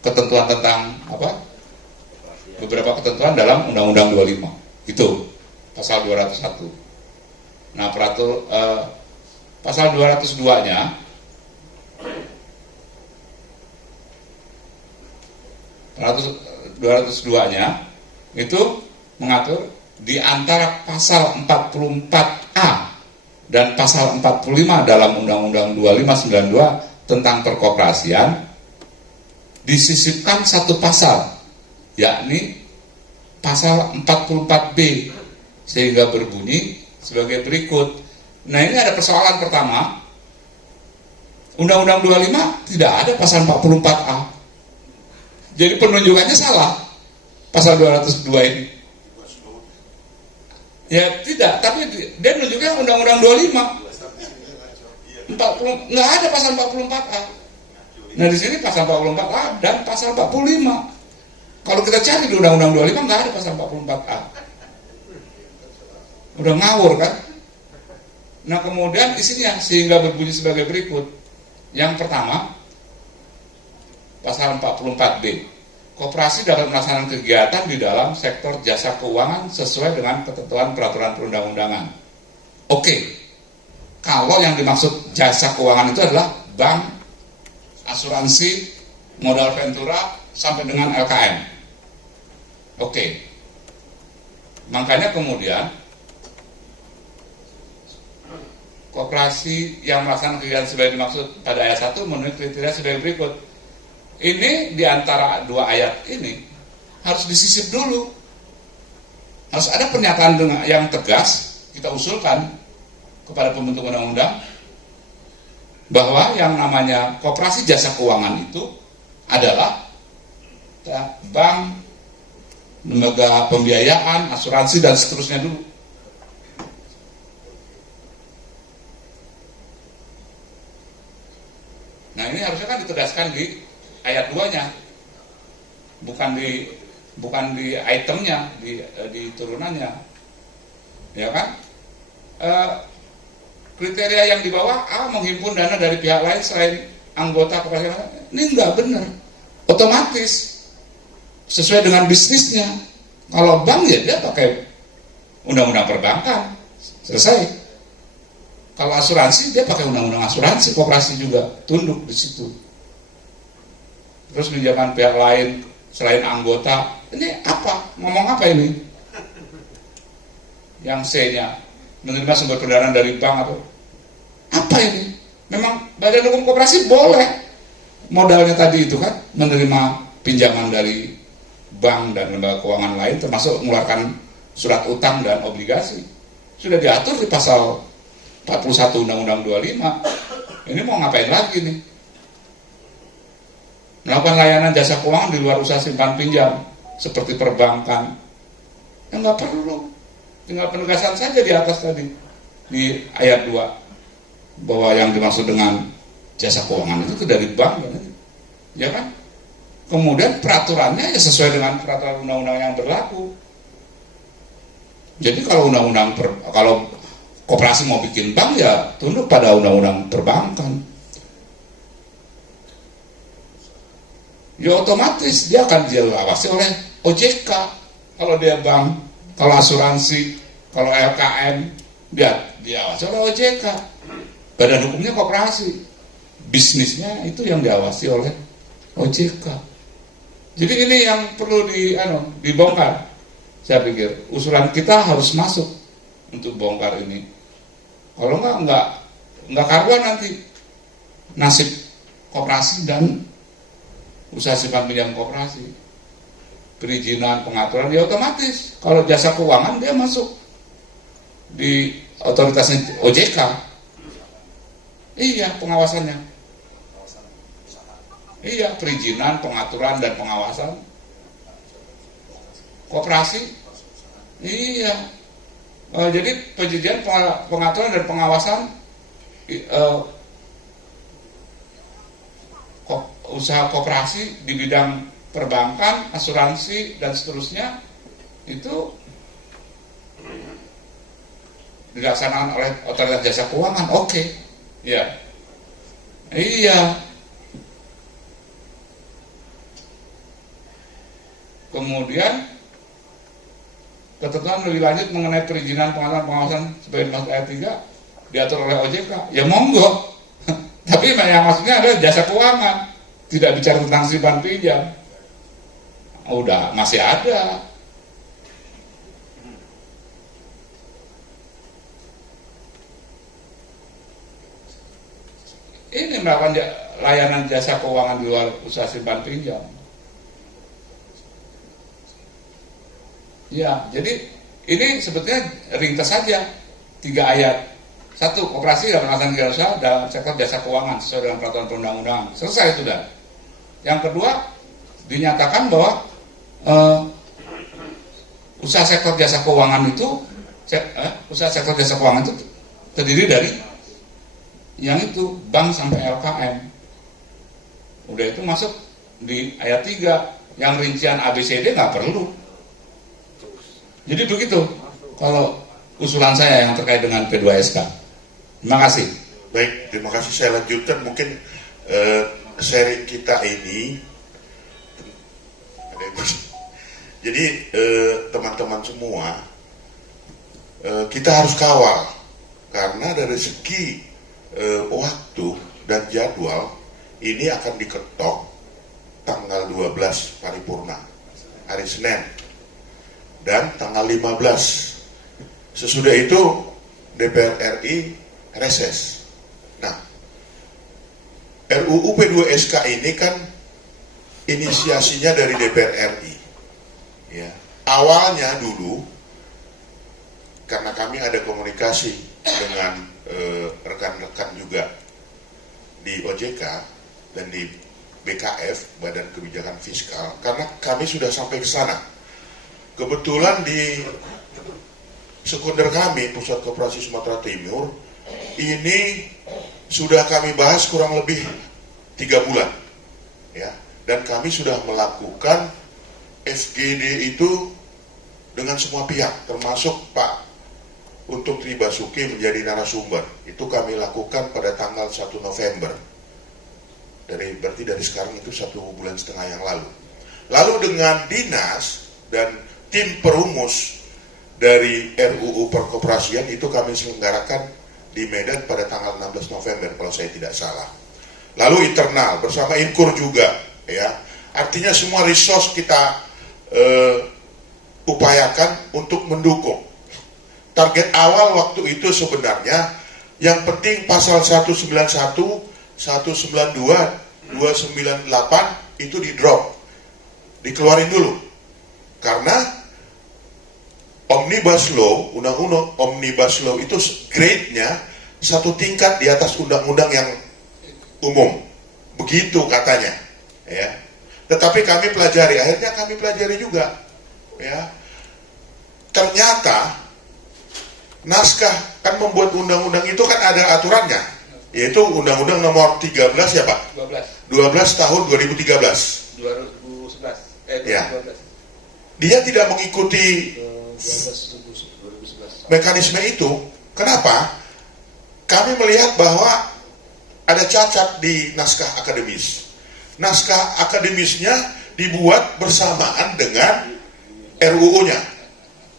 ketentuan tentang apa? Beberapa ketentuan dalam Undang-Undang 25. Itu pasal 201. Nah, pasal 202-nya itu mengatur di antara pasal 44A dan pasal 45 dalam Undang-Undang 2592 tentang perkoperasian disisipkan satu pasal, yakni pasal 44B, sehingga berbunyi sebagai berikut. Nah, ini ada persoalan pertama. Undang-Undang 25 tidak ada pasal 44A. Jadi penunjukannya salah. Pasal 202 ini. Ya tidak, tapi dia menunjukkan Undang-Undang 25. 40 nggak ada pasal 44A. Nah, di sini pasal 44A dan pasal 45. Kalau kita cari di Undang-Undang 25 nggak ada pasal 44A. Udah ngawur kan? Nah, kemudian isinya sehingga berbunyi sebagai berikut. Yang pertama, pasal 44B. Koperasi dapat melaksanakan kegiatan di dalam sektor jasa keuangan sesuai dengan ketentuan peraturan perundang-undangan. Oke. Kalau yang dimaksud jasa keuangan itu adalah bank, asuransi, modal ventura sampai dengan LKM. Oke. Makanya kemudian koperasi yang melaksanakan kegiatan sebagai dimaksud pada ayat 1 memenuhi kriteria sebagai berikut. Ini di antara dua ayat ini harus disisip dulu. Harus ada pernyataan yang tegas kita usulkan kepada pembentuk undang-undang bahwa yang namanya koperasi jasa keuangan itu adalah bank, lembaga pembiayaan, asuransi dan seterusnya dulu. Nah, ini harusnya kan ditegaskan di ayat 2-nya. Bukan di itemnya, di turunannya. Ya kan? Kriteria yang di bawah menghimpun dana dari pihak lain selain anggota koperasi. Ini enggak benar. Otomatis sesuai dengan bisnisnya. Kalau bank ya dia pakai undang-undang perbankan. Selesai. Kalau asuransi dia pakai undang-undang asuransi, koperasi juga tunduk di situ. Terus pinjaman pihak lain selain anggota, ini apa? Ngomong apa ini? Yang C-nya menerima sumber pendanaan dari bank atau apa ini? Memang Badan Hukum Koperasi boleh modalnya tadi itu kan menerima pinjaman dari bank dan lembaga keuangan lain, termasuk mengeluarkan surat utang dan obligasi. Sudah diatur di pasal 41 Undang-Undang 25. Ini mau ngapain lagi nih? Melakukan layanan jasa keuangan di luar usaha simpan pinjam seperti perbankan. Ya nggak perlu. Tinggal penegasan saja di atas tadi di ayat 2 bahwa yang dimaksud dengan jasa keuangan itu dari bank ya kan? Kemudian peraturannya ya sesuai dengan peraturan undang-undang yang berlaku. Jadi kalau kalau koperasi mau bikin bank ya tunduk pada undang-undang perbankan. Ya otomatis dia akan diawasi oleh OJK. Kalau dia bank, kalau asuransi, kalau LKM dia diawasi oleh OJK. Badan hukumnya koperasi, bisnisnya itu yang diawasi oleh OJK. Jadi ini yang perlu dibongkar. Saya pikir usulan kita harus masuk untuk bongkar ini. Kalau enggak karuan nanti nasib koperasi dan usaha simpan pinjam koperasi. Perizinan, pengaturan dia otomatis. Kalau jasa keuangan dia masuk di otoritasnya OJK. Iya, pengawasannya. Iya, perizinan, pengaturan dan pengawasan. Koperasi. Iya. Jadi perizinan, pengaturan dan pengawasan usaha koperasi di bidang perbankan, asuransi dan seterusnya itu dilaksanakan oleh otoritas jasa keuangan. Oke. Ya. Iya. Kemudian ketentuan lebih lanjut mengenai perizinan pengawasan sebagai dimaksud ayat 3 diatur oleh OJK. Ya monggo. Tapi yang maksudnya adalah jasa keuangan, tidak bicara tentang simpan pinjam. Udah masih ada. Ini melakukan layanan jasa keuangan di luar usaha simpan pinjam. Ya, jadi ini sebetulnya ringkas saja 3 ayat. 1, koperasi dalam melaksanakan kegiatan usaha dalam sektor jasa keuangan sesuai dengan peraturan perundang-undangan. Selesai sudah. Yang kedua, dinyatakan bahwa usaha sektor jasa keuangan itu terdiri dari yang itu bank sampai LKM. Udah itu masuk di ayat 3. Yang rincian ABCD nggak perlu. Jadi begitu kalau usulan saya yang terkait dengan P2SK. Terima kasih. Baik, terima kasih. Saya lanjutkan mungkin sharing kita ini. Jadi teman-teman semua kita harus kawal karena dari segi waktu dan jadwal ini akan diketok tanggal 12 paripurna hari Senin dan tanggal 15 sesudah itu DPR RI reses. Nah, RUU P2SK ini kan inisiasinya dari DPR RI. Ya. Awalnya dulu, karena kami ada komunikasi dengan rekan-rekan juga di OJK dan di BKF, Badan Kebijakan Fiskal, karena kami sudah sampai ke sana. Kebetulan di sekunder kami, Pusat Koperasi Sumatera Timur, ini sudah kami bahas kurang lebih 3 bulan. Ya. Dan kami sudah melakukan FGD itu dengan semua pihak, termasuk Pak Untung Tri Basuki menjadi narasumber. Itu kami lakukan pada tanggal 1 November. Berarti dari sekarang itu 1,5 bulan yang lalu. Lalu dengan dinas dan tim perumus dari RUU Perkoperasian itu kami selenggarakan di Medan pada tanggal 16 November kalau saya tidak salah. Lalu internal bersama Inkur juga, ya. Artinya semua resource kita upayakan untuk mendukung. Target awal waktu itu sebenarnya yang penting pasal 191, 192, 298 itu di drop, dikeluarin dulu, karena Omnibus Law, undang-undang Omnibus Law itu grade-nya 1 tingkat di atas undang-undang yang umum, begitu katanya, ya. Tetapi kami pelajari, akhirnya kami pelajari juga, ya. Ternyata naskah kan membuat undang-undang itu kan ada aturannya, yaitu Undang-Undang Nomor 13 ya Pak? 12 tahun 2013. 2011. Ya. 2012. Dia tidak mengikuti 2011. mekanisme itu. Kenapa? Kami melihat bahwa ada cacat di naskah akademis. Naskah akademisnya dibuat bersamaan dengan RUU-nya.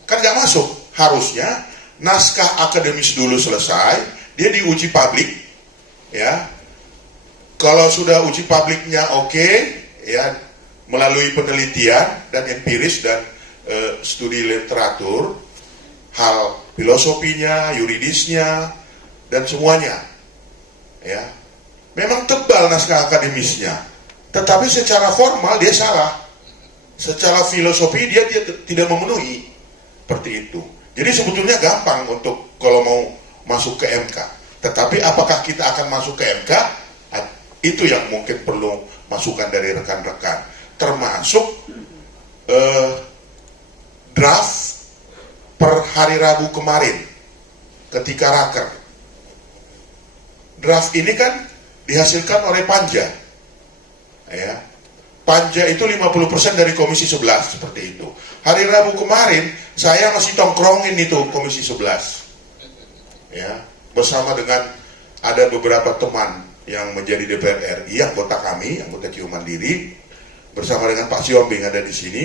Kan nggak masuk. Harusnya naskah akademis dulu selesai, dia diuji publik, ya. Kalau sudah uji publiknya oke, ya, melalui penelitian dan empiris dan studi literatur, hal filosofinya, yuridisnya, dan semuanya, ya. Memang tebal naskah akademisnya, tetapi secara formal dia salah. Secara filosofi dia tidak memenuhi, seperti itu. Jadi sebetulnya gampang untuk kalau mau masuk ke MK. Tetapi apakah kita akan masuk ke MK? Itu yang mungkin perlu masukan dari rekan-rekan. Termasuk draft per hari Rabu kemarin ketika raker. Draft ini kan dihasilkan oleh Panja. Ya. Panja itu 50% dari Komisi 11, seperti itu. Hari Rabu kemarin, saya masih tongkrongin itu Komisi 11. Ya, bersama dengan ada beberapa teman yang menjadi DPR RI, anggota kami, anggota CIU Mandiri, bersama dengan Pak Siombing ada di sini.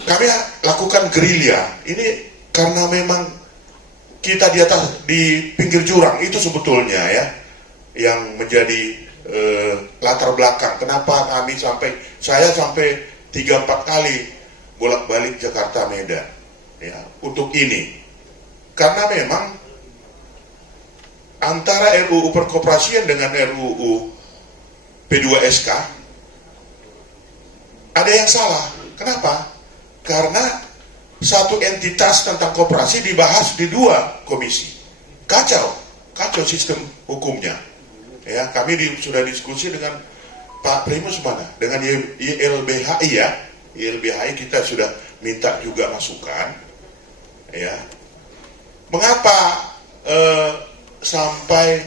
Kami lakukan gerilya. Ini karena memang kita di pinggir jurang, itu sebetulnya ya, yang menjadi latar belakang kenapa saya sampai 3-4 kali bolak-balik Jakarta Medan, ya, untuk ini, karena memang antara RUU Perkoperasian dengan RUU P2SK ada yang salah. Kenapa? Karena satu entitas tentang koperasi dibahas di 2 komisi. Kacau sistem hukumnya. Ya, kami sudah diskusi dengan Pak Primus mana? Dengan YLBHI, ya. YLBHI kita sudah minta juga masukan. Ya. Mengapa sampai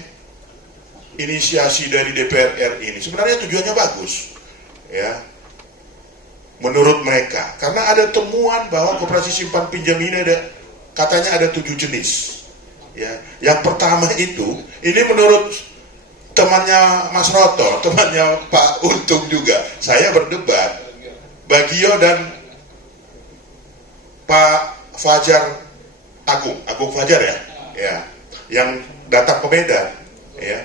inisiasi dari DPR RI ini? Sebenarnya tujuannya bagus. Ya. Menurut mereka, karena ada temuan bahwa koperasi simpan pinjam ini katanya ada 7 jenis. Ya. Yang pertama itu, ini menurut temannya Mas Roto, temannya Pak Untung juga, saya berdebat, Bagio dan Pak Fajar Agung Fajar ya, yang datang ke Medan, ya.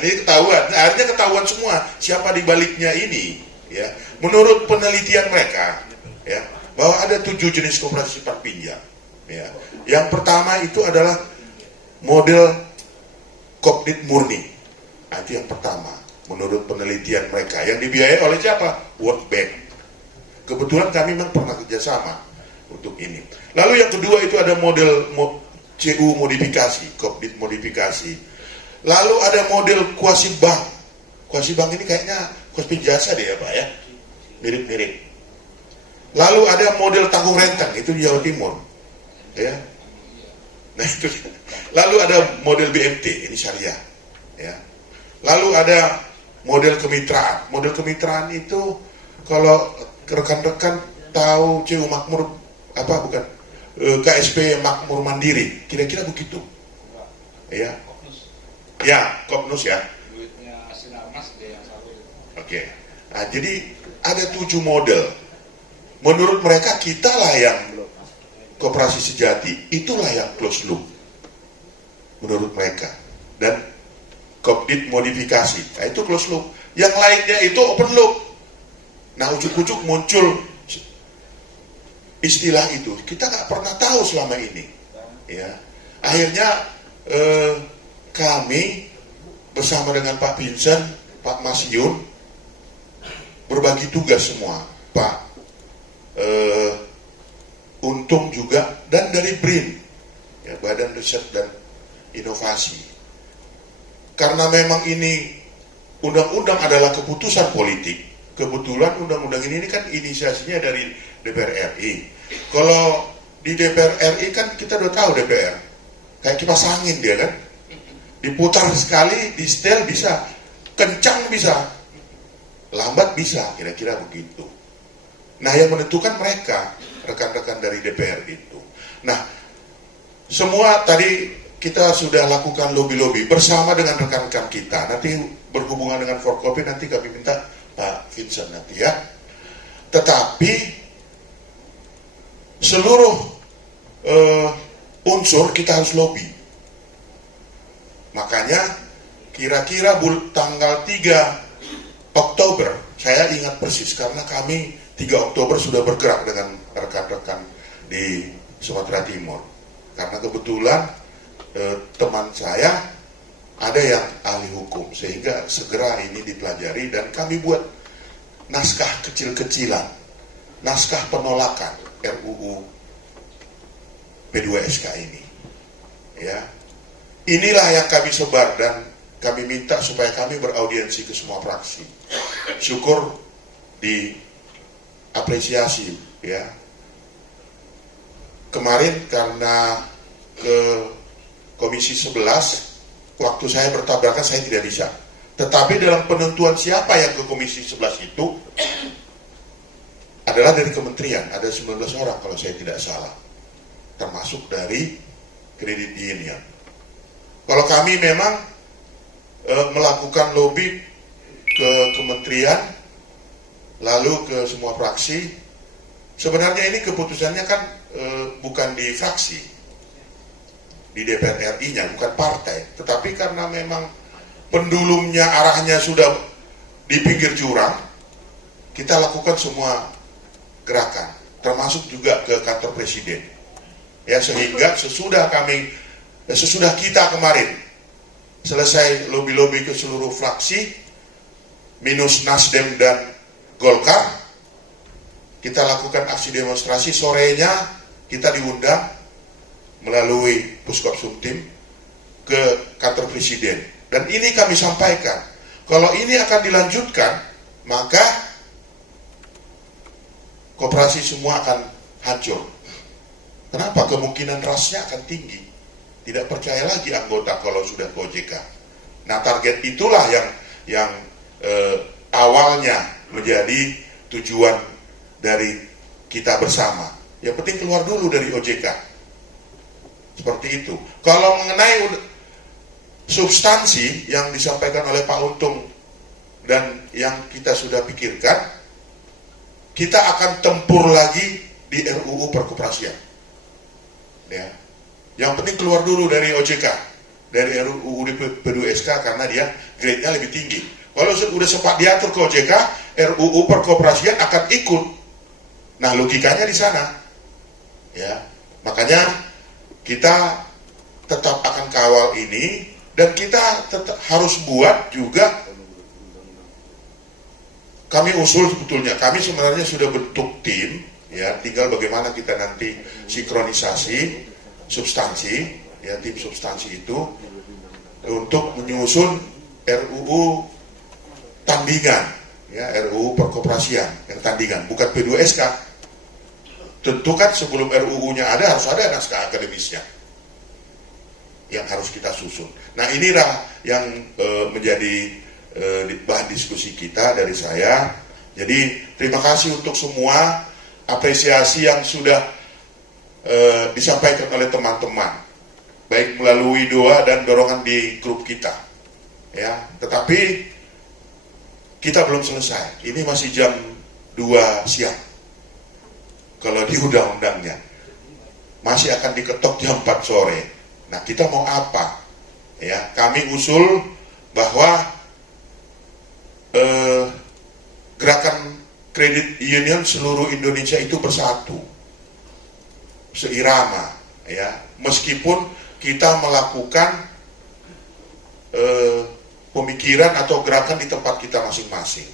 Ini ketahuan, akhirnya ketahuan semua siapa di baliknya ini, ya. Menurut penelitian mereka, ya, bahwa ada 7 jenis koperasi simpan pinjam, ya. Yang pertama itu adalah model Kopdit murni. Nah, itu yang pertama, menurut penelitian mereka, yang dibiayai oleh siapa? World Bank. Kebetulan kami memang pernah kerjasama untuk ini. Lalu yang kedua itu ada model CU modifikasi, Kopdit modifikasi. Lalu ada model kuasi bank. Kuasi bank ini kayaknya kuasi jasa deh ya Pak ya, mirip-mirip. Lalu ada model tanggung renteng, itu di Jawa Timur, ya. Nah itu. Lalu ada model BMT, ini syariah, ya. Lalu ada model kemitraan. Model kemitraan itu kalau rekan-rekan tahu CU Makmur apa bukan KSP Makmur Mandiri, kira-kira begitu, ya. Ya, Kopnus ya. Duitnya Sinarmas dia yang satu. Oke. Nah, jadi ada 7 model. Menurut mereka kita lah yang koperasi sejati, itulah yang close loop. Menurut mereka. Dan Kopdit modifikasi, nah itu close loop. Yang lainnya itu open loop. Nah, ujuk-ujuk muncul istilah itu. Kita nggak pernah tahu selama ini. Ya. Akhirnya kami bersama dengan Pak Vincent, Pak Masyun berbagi tugas semua, Pak Untung juga, dan dari BRIN, ya, Badan Riset dan Inovasi. Karena memang ini undang-undang adalah keputusan politik, kebetulan undang-undang ini kan inisiasinya dari DPR RI. Kalau di DPR RI kan kita udah tahu DPR, kayak kipas angin dia kan, diputar sekali, di setel bisa, kencang bisa, lambat bisa, kira-kira begitu. Nah, yang menentukan mereka, rekan-rekan dari DPR itu. Nah, semua tadi kita sudah lakukan lobby-lobby bersama dengan rekan-rekan kita. Nanti berhubungan dengan Forkopim, nanti kami minta Pak Vincent nanti ya. Tetapi seluruh unsur kita harus lobby. Makanya kira-kira tanggal 3 Oktober, saya ingat persis karena kami 3 Oktober sudah bergerak dengan rekan-rekan di Sumatera Timur. Karena kebetulan teman saya ada yang ahli hukum, sehingga segera ini dipelajari dan kami buat naskah kecil-kecilan, naskah penolakan RUU P2SK ini. Ya. Inilah yang kami sebar dan kami minta supaya kami beraudiensi ke semua fraksi. Syukur diapresiasi ya. Kemarin karena ke Komisi 11 waktu saya bertabrakan saya tidak bisa. Tetapi dalam penentuan siapa yang ke Komisi 11 itu adalah dari kementerian, ada 19 orang kalau saya tidak salah. Termasuk dari Kredit Union. Kalau kami memang melakukan lobby ke kementerian, lalu ke semua fraksi, sebenarnya ini keputusannya kan bukan di fraksi, di DPR RI-nya, bukan partai. Tetapi karena memang pendulumnya arahnya sudah di pinggir jurang, kita lakukan semua gerakan, termasuk juga ke kantor presiden. Ya, sehingga sesudah kita kemarin selesai lobby-lobby ke seluruh fraksi minus Nasdem dan Golkar, kita lakukan aksi demonstrasi. Sorenya kita diundang melalui Puskop Sumtim ke kantor presiden, dan ini kami sampaikan kalau ini akan dilanjutkan maka koperasi semua akan hancur. Kenapa? Kemungkinan rasnya akan tinggi. Tidak percaya lagi anggota kalau sudah ke OJK. Nah, target itulah yang awalnya menjadi tujuan dari kita bersama. Yang penting keluar dulu dari OJK. Seperti itu. Kalau mengenai substansi yang disampaikan oleh Pak Untung dan yang kita sudah pikirkan, kita akan tempur lagi di RUU Perkoperasian. Ya. Yang penting keluar dulu dari OJK, dari RUU P2SK karena dia grade-nya lebih tinggi. Kalau sudah sempat diatur ke OJK, RUU Perkoperasian akan ikut. Nah, logikanya di sana. Ya. Makanya kita tetap akan kawal ini, dan kita tetap harus buat juga. Kami usul sebetulnya, kami sebenarnya sudah bentuk tim, ya, tinggal bagaimana kita nanti sinkronisasi substansi, ya, tim substansi itu untuk menyusun RUU tandingan, ya, RUU perkoperasian yang tandingan, bukan P2SK. Tentu kan sebelum RUU-nya ada harus ada naskah akademisnya yang harus kita susun. Nah, inilah yang menjadi bahan diskusi kita dari saya. Jadi terima kasih untuk semua apresiasi yang sudah disampaikan oleh teman-teman, baik melalui doa dan dorongan di grup kita. Ya, tetapi kita belum selesai. Ini masih jam 2 siang. Kalau di undang-undangnya masih akan diketok jam 4 sore. Nah, kita mau apa? Ya, kami usul bahwa gerakan kredit union seluruh Indonesia itu bersatu, seirama, ya, meskipun kita melakukan pemikiran atau gerakan di tempat kita masing-masing,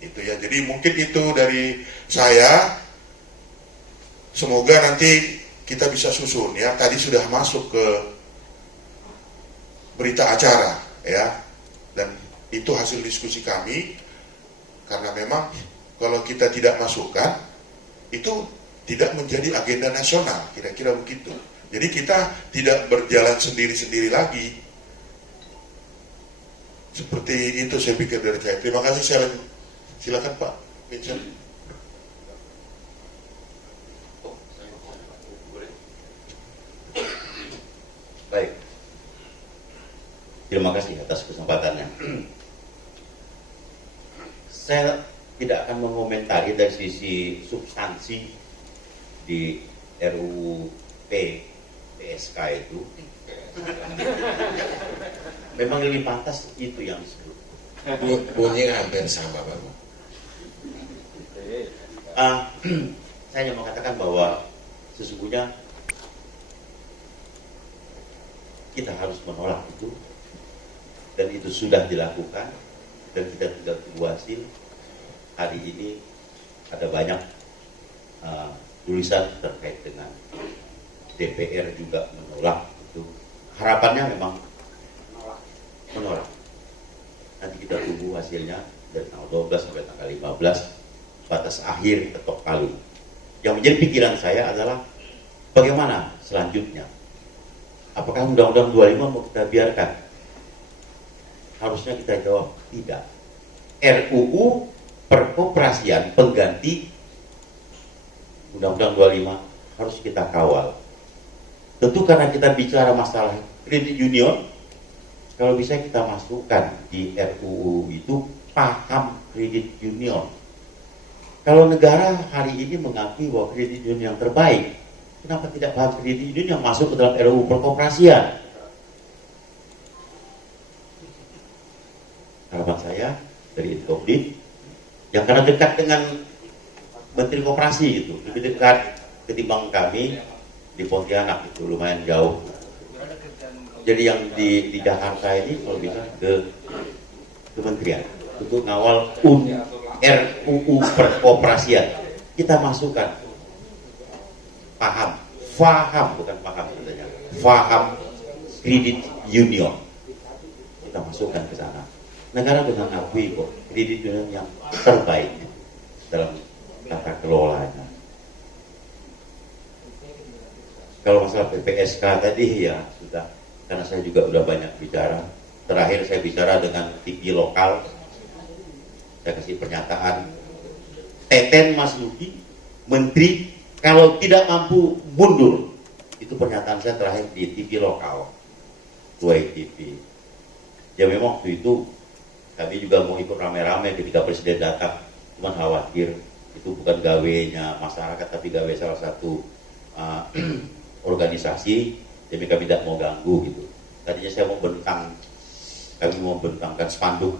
itu ya. Jadi mungkin itu dari saya. Semoga nanti kita bisa susun, ya. Tadi sudah masuk ke berita acara, ya, dan itu hasil diskusi kami. Karena memang kalau kita tidak masukkan, itu tidak menjadi agenda nasional, kira-kira begitu. Jadi kita tidak berjalan sendiri-sendiri lagi. Seperti itu saya pikir dari saya. Terima kasih. Saya silakan Pak Vincent. Baik. Terima kasih atas kesempatannya. Saya tidak akan mengomentari dari sisi substansi di RUU PSK itu. Memang lebih pantas itu yang disebut. Bunyinya hampir sama, Pak. Saya hanya mengatakan bahwa sesungguhnya kita harus menolak itu, dan itu sudah dilakukan, dan kita tinggal tunggu hasil. Hari ini ada banyak tulisan terkait dengan DPR juga menolak itu. Harapannya memang menolak. Nanti kita tunggu hasilnya dari tanggal 12 sampai tanggal 15, batas akhir ketok palu. Yang menjadi pikiran saya adalah bagaimana selanjutnya. Apakah Undang-Undang 25 mau kita biarkan? Harusnya kita jawab tidak. RUU perkoperasian pengganti Undang-Undang 25 harus kita kawal. Tentu karena kita bicara masalah kredit union, kalau bisa kita masukkan di RUU itu paham kredit union. Kalau negara hari ini mengakui bahwa kredit union yang terbaik, kenapa tidak paham kredit union yang masuk ke dalam RUU perkoperasian? Harapan saya dari Itkopdit, yang karena dekat dengan Menteri Koperasi gitu, lebih dekat ketimbang kami di Pontianak itu, lumayan jauh. Jadi yang di Jakarta ini kalau bisa ke kementerian untuk ngawal RUU perkoperasian, kita masukkan faham bukan paham sebenarnya, faham kredit union, kita masukkan ke sana. Negara sudah mengakui kok kredit union yang terbaik dalam tata kelolanya. Kalau masalah PPSK tadi ya sudah, karena saya juga udah banyak bicara. Terakhir saya bicara dengan TV lokal, saya kasih pernyataan, Teten Mas Luki, Menteri kalau tidak mampu mundur. Itu pernyataan saya terakhir di TV lokal, Tuai TV. Ya memang waktu itu kami juga mau ikut rame-rame ketika Presiden datang, cuma khawatir itu bukan gawenya masyarakat tapi gawe salah satu organisasi, jadi kami tidak mau ganggu gitu. Tadinya saya kami mau bentangkan spanduk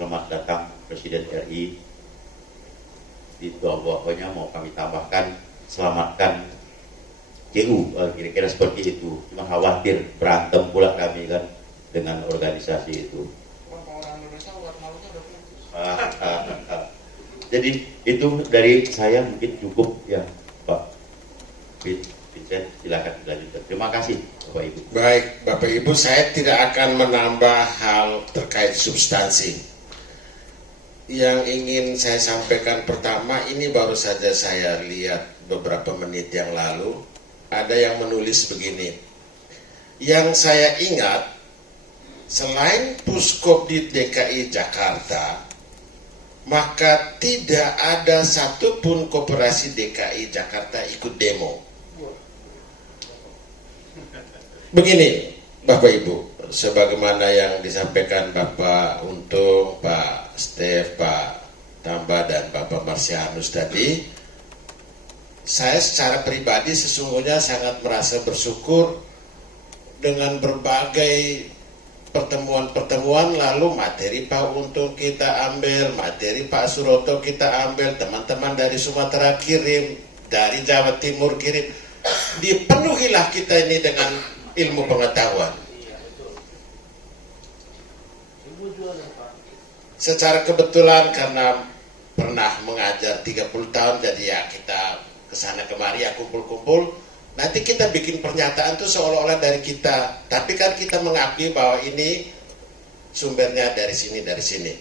selamat datang Presiden RI. Di bawahnya mau kami tambahkan selamatkan CU, kira-kira seperti itu. Cuma khawatir berantem pula kami kan dengan organisasi itu. Jadi itu dari saya mungkin cukup ya Pak Vincent, silakan dilanjutkan. Terima kasih Bapak Ibu. Baik Bapak Ibu, saya tidak akan menambah hal terkait substansi. Yang ingin saya sampaikan pertama, ini baru saja saya lihat beberapa menit yang lalu, ada yang menulis begini. Yang saya ingat, selain Puskop di DKI Jakarta, maka tidak ada satupun koperasi DKI Jakarta ikut demo. Begini Bapak Ibu, sebagaimana yang disampaikan Bapak Untung, Pak Stef, Pak Tamba, dan Bapak Marsianus tadi, saya secara pribadi sesungguhnya sangat merasa bersyukur dengan berbagai pertemuan-pertemuan, lalu materi Pak Untung kita ambil, materi Pak Suroto kita ambil, teman-teman dari Sumatera kirim, dari Jawa Timur kirim, dipenuhilah kita ini dengan ilmu pengetahuan. Secara kebetulan karena pernah mengajar 30 tahun, jadi ya kita kesana kemari ya kumpul-kumpul. Nanti kita bikin pernyataan tuh seolah-olah dari kita, tapi kan kita mengakui bahwa ini sumbernya dari sini, dari sini.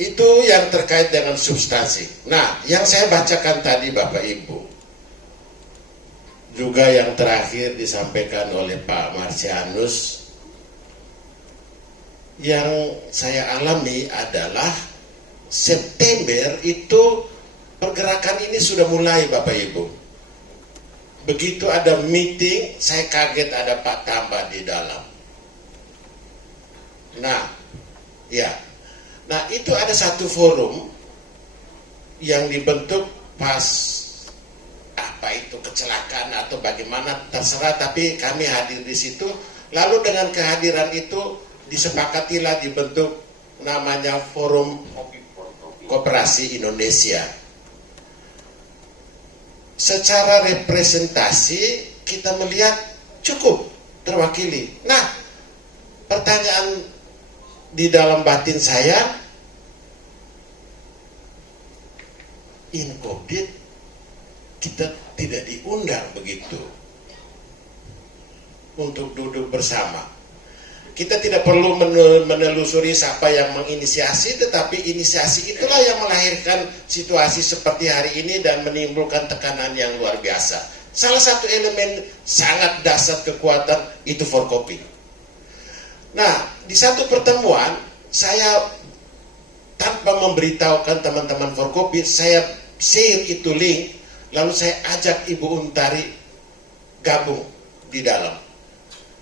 Itu yang terkait dengan substansi. Nah, yang saya bacakan tadi Bapak Ibu, juga yang terakhir disampaikan oleh Pak Marsianus, yang saya alami adalah September itu pergerakan ini sudah mulai Bapak Ibu. Begitu ada meeting, saya kaget ada Pak Tamba di dalam. Nah, ya. Nah, itu ada satu forum yang dibentuk pas apa itu kecelakaan atau bagaimana terserah, tapi kami hadir di situ. Lalu dengan kehadiran itu disepakatilah dibentuk namanya Forum Koperasi Indonesia. Secara representasi kita melihat cukup terwakili. Nah, pertanyaan di dalam batin saya, Inkobdit kita tidak diundang begitu untuk duduk bersama. Kita tidak perlu menelusuri siapa yang menginisiasi, tetapi inisiasi itulah yang melahirkan situasi seperti hari ini dan menimbulkan tekanan yang luar biasa. Salah satu elemen sangat dasar kekuatan itu Forkopi. Nah, di satu pertemuan saya tanpa memberitahukan teman-teman Forkopi, saya share itu link, lalu saya ajak Ibu Untari gabung di dalam.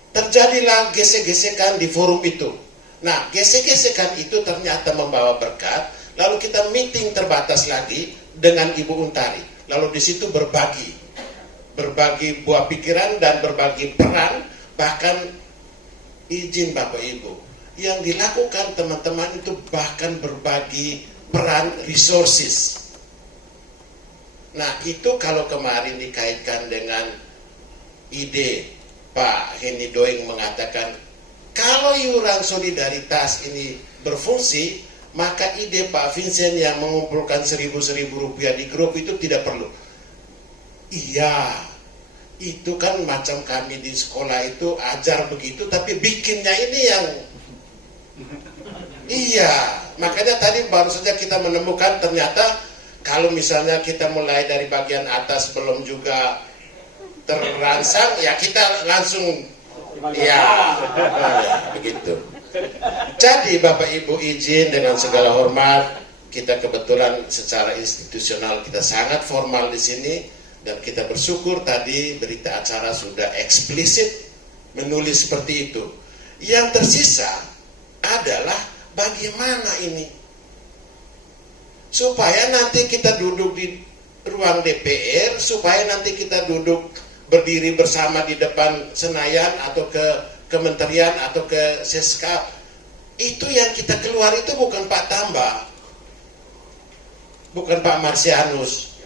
Terjadilah gesek-gesekan di forum itu. Nah, gesek-gesekan itu ternyata membawa berkat. Lalu kita meeting terbatas lagi dengan Ibu Untari. Lalu di situ berbagi buah pikiran dan berbagi peran, bahkan izin Bapak Ibu. Yang dilakukan teman-teman itu bahkan berbagi peran resources. Nah, itu kalau kemarin dikaitkan dengan ide Pak Henny Doing mengatakan, kalau iuran solidaritas ini berfungsi, maka ide Pak Vincent yang mengumpulkan 1.000 rupiah di grup itu tidak perlu. Iya, itu kan macam kami di sekolah itu ajar begitu, tapi bikinnya ini yang iya. Makanya tadi baru saja kita menemukan ternyata kalau misalnya kita mulai dari bagian atas belum juga terangsang, ya kita langsung ya begitu. Jadi Bapak Ibu izin dengan segala hormat, kita kebetulan secara institusional kita sangat formal di sini dan kita bersyukur tadi berita acara sudah eksplisit menulis seperti itu. Yang tersisa adalah bagaimana ini supaya nanti kita duduk di ruang DPR, supaya nanti kita duduk berdiri bersama di depan Senayan atau ke kementerian atau ke Seskap, itu yang kita keluar itu bukan Pak Tamba, bukan Pak Marsianus.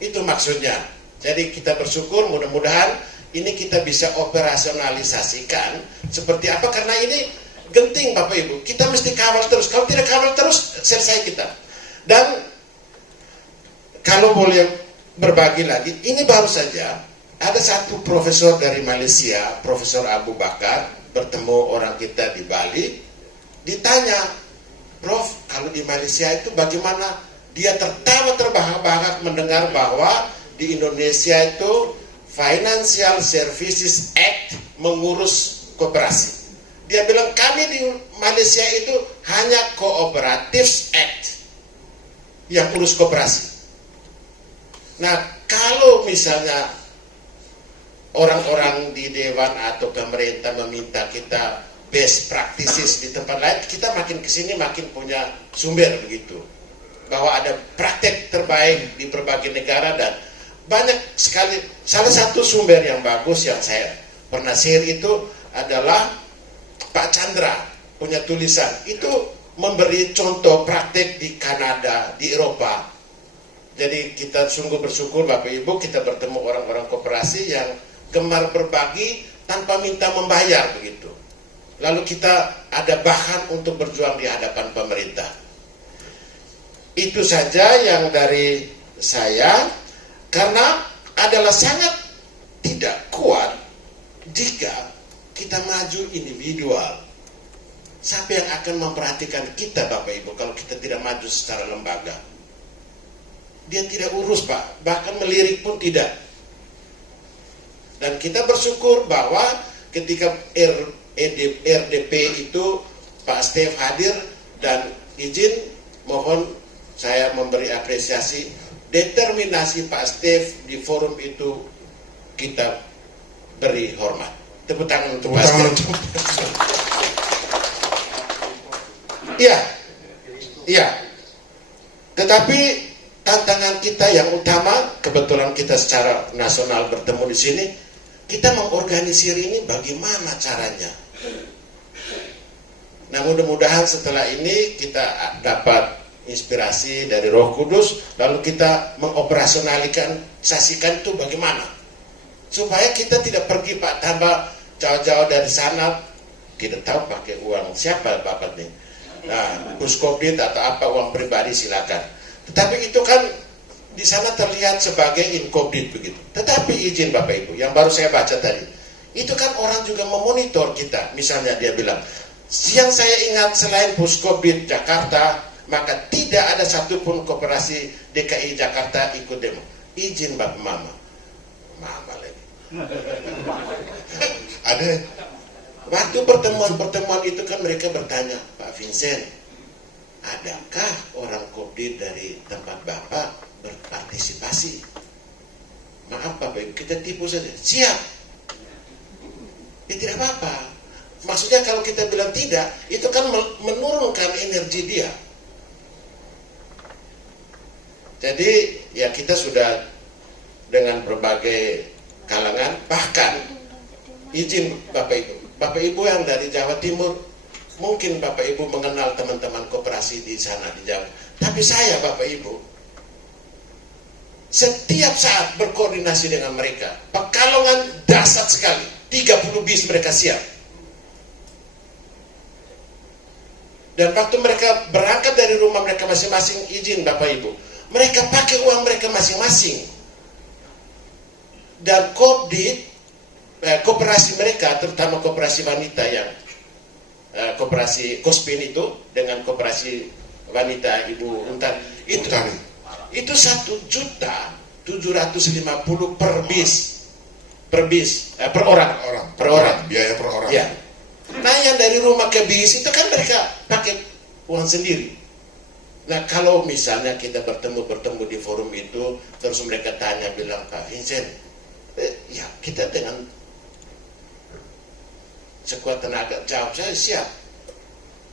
Itu maksudnya. Jadi kita bersyukur mudah-mudahan ini kita bisa operasionalisasikan seperti apa, karena ini genting Bapak Ibu. Kita mesti kawal terus. Kalau tidak kawal terus, selesai kita. Dan kalau boleh berbagi lagi, ini baru saja ada satu profesor dari Malaysia, Profesor Abu Bakar, bertemu orang kita di Bali, ditanya, Prof, kalau di Malaysia itu bagaimana? Dia tertawa terbahak-bahak mendengar bahwa di Indonesia itu Financial Services Act mengurus koperasi. Dia bilang kami di Malaysia itu hanya Cooperatives Act yang urus koperasi. Nah, kalau misalnya orang-orang di dewan atau pemerintah meminta kita best practices di tempat lain, kita makin kesini makin punya sumber begitu. Bahwa ada praktek terbaik di berbagai negara dan banyak sekali. Salah satu sumber yang bagus yang saya pernah share itu adalah Pak Chandra punya tulisan. Itu memberi contoh praktek di Kanada, di Eropa. Jadi kita sungguh bersyukur Bapak Ibu, kita bertemu orang-orang koperasi yang gemar berbagi tanpa minta membayar begitu. Lalu kita ada bahan untuk berjuang di hadapan pemerintah. Itu saja yang dari saya, karena adalah sangat tidak kuat jika kita maju individual. Siapa yang akan memperhatikan kita Bapak Ibu kalau kita tidak maju secara lembaga? Dia tidak urus Pak, bahkan melirik pun tidak. Dan kita bersyukur bahwa ketika RDP itu Pak Stef hadir, dan izin mohon saya memberi apresiasi determinasi Pak Stef di forum itu, kita beri hormat. Tepuk tangan untuk Pak Stef. Iya. Tetapi tantangan kita yang utama, kebetulan kita secara nasional bertemu di sini, kita mengorganisir ini bagaimana caranya. Nah, mudah-mudahan setelah ini kita dapat inspirasi dari Roh Kudus, lalu kita mengoperasionalisasikan itu bagaimana supaya kita tidak pergi Pak tambah jauh-jauh dari sana, tidak tahu pakai uang siapa Bapak nih, nah Puskobdit atau apa, uang pribadi silakan. Tetapi itu kan di sana terlihat sebagai inkobdit begitu. Tetapi izin Bapak Ibu, yang baru saya baca tadi, itu kan orang juga memonitor kita. Misalnya dia bilang, yang saya ingat selain Puskobdit Jakarta, maka tidak ada satupun koperasi DKI Jakarta ikut demo. Izin Bapak Mama lagi. Ada. Waktu pertemuan itu kan mereka bertanya, Pak Vincent, adakah orang Kopdit dari tempat Bapak berpartisipasi? Maaf Bapak Ibu, kita tipu saja. Siap. Ya tidak apa-apa. Maksudnya kalau kita bilang tidak, itu kan menurunkan energi dia. Jadi ya kita sudah dengan berbagai kalangan, bahkan izin Bapak Ibu yang dari Jawa Timur, mungkin Bapak Ibu mengenal teman-teman koperasi di sana di Jawa. Tapi saya Bapak Ibu setiap saat berkoordinasi dengan mereka. Pekalongan dahsyat sekali, 30 bis mereka siap. Dan waktu mereka berangkat dari rumah mereka masing-masing, izin Bapak Ibu, mereka pakai uang mereka masing-masing. Dan koperasi mereka, terutama koperasi wanita yang koperasi Kospin itu dengan koperasi wanita Ibu Untan itu 1.750.000 per orang. Biaya per orang. Ya. Nah yang dari rumah ke bis itu kan mereka pakai uang sendiri. Nah kalau misalnya kita bertemu di forum itu, terus mereka tanya bilang, Pak Vincent, ya kita dengan sekuat tenaga jawab saya siap.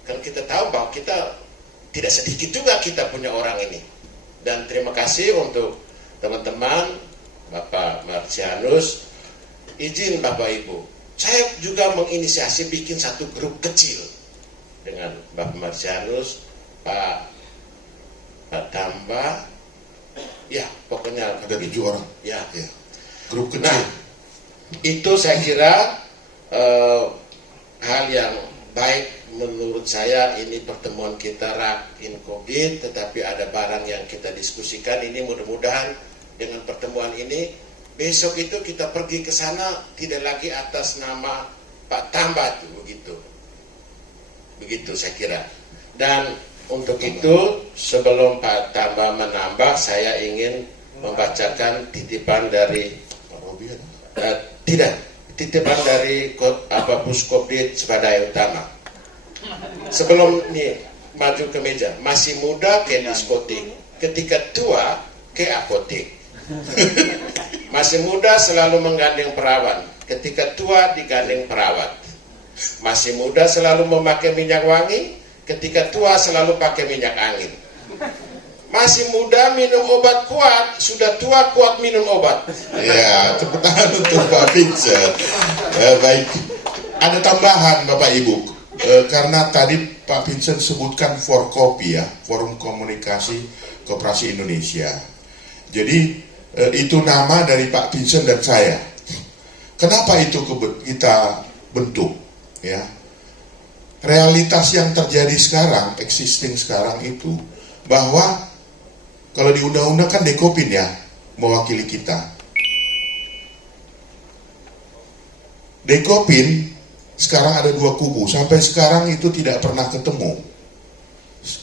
Kalau kita tahu bahwa kita tidak sedikit juga kita punya orang ini. Dan terima kasih untuk teman-teman, Bapak Marsianus, izin Bapak Ibu. Saya juga menginisiasi bikin satu grup kecil dengan Bapak Marsianus, Pak Tamba, ya pokoknya pokoknya Ada 7 orang. ya. Ya. Grup kecil. Nah, itu saya kira hal yang baik menurut saya. Ini pertemuan kita in COVID, tetapi ada barang yang kita diskusikan. Ini mudah-mudahan dengan pertemuan ini besok itu kita pergi ke sana tidak lagi atas nama Pak Tamba itu, begitu saya kira. Dan untuk itu sebelum Pak Tamba menambah, saya ingin membacakan titipan dari titipan dari Puskopdit Swadaya Utama. Sebelum ini maju ke meja, masih muda ke diskotik, ketika tua ke apotek. Masih muda selalu menggandeng perawan, ketika tua digandeng perawat. Masih muda selalu memakai minyak wangi, ketika tua selalu pakai minyak angin. Masih muda minum obat kuat, sudah tua kuat minum obat. Ya, tepuk tangan untuk Pak Vincent. Baik, ada tambahan Bapak Ibu, karena tadi Pak Vincent sebutkan Forkopi ya, Forum Komunikasi Koperasi Indonesia. Jadi itu nama dari Pak Vincent dan saya. Kenapa itu kita bentuk? Ya, realitas yang terjadi sekarang, existing sekarang itu, bahwa kalau di undang-undang kan Dekopin ya mewakili kita. Dekopin sekarang ada 2 kubu, sampai sekarang itu tidak pernah ketemu.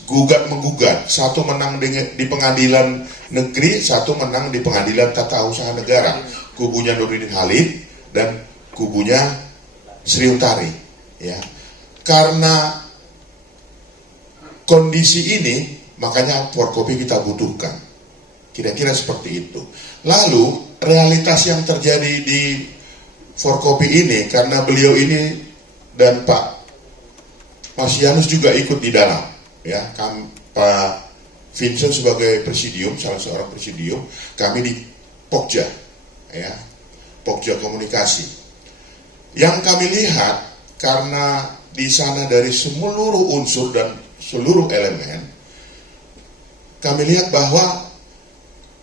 Gugat menggugat, satu menang di pengadilan negeri, satu menang di pengadilan tata usaha negara. Kubunya Nurdin Halid dan kubunya Sri Utari. Ya, karena kondisi ini, makanya Forkopi kita butuhkan. Kira-kira seperti itu. Lalu realitas yang terjadi di Forkopi ini, karena beliau ini dan Pak Marsianus juga ikut di dalam, ya, Pak Vincent sebagai presidium, salah seorang presidium, kami di Pokja, ya, Pokja Komunikasi. Yang kami lihat, karena di sana dari seluruh unsur dan seluruh elemen, kami lihat bahwa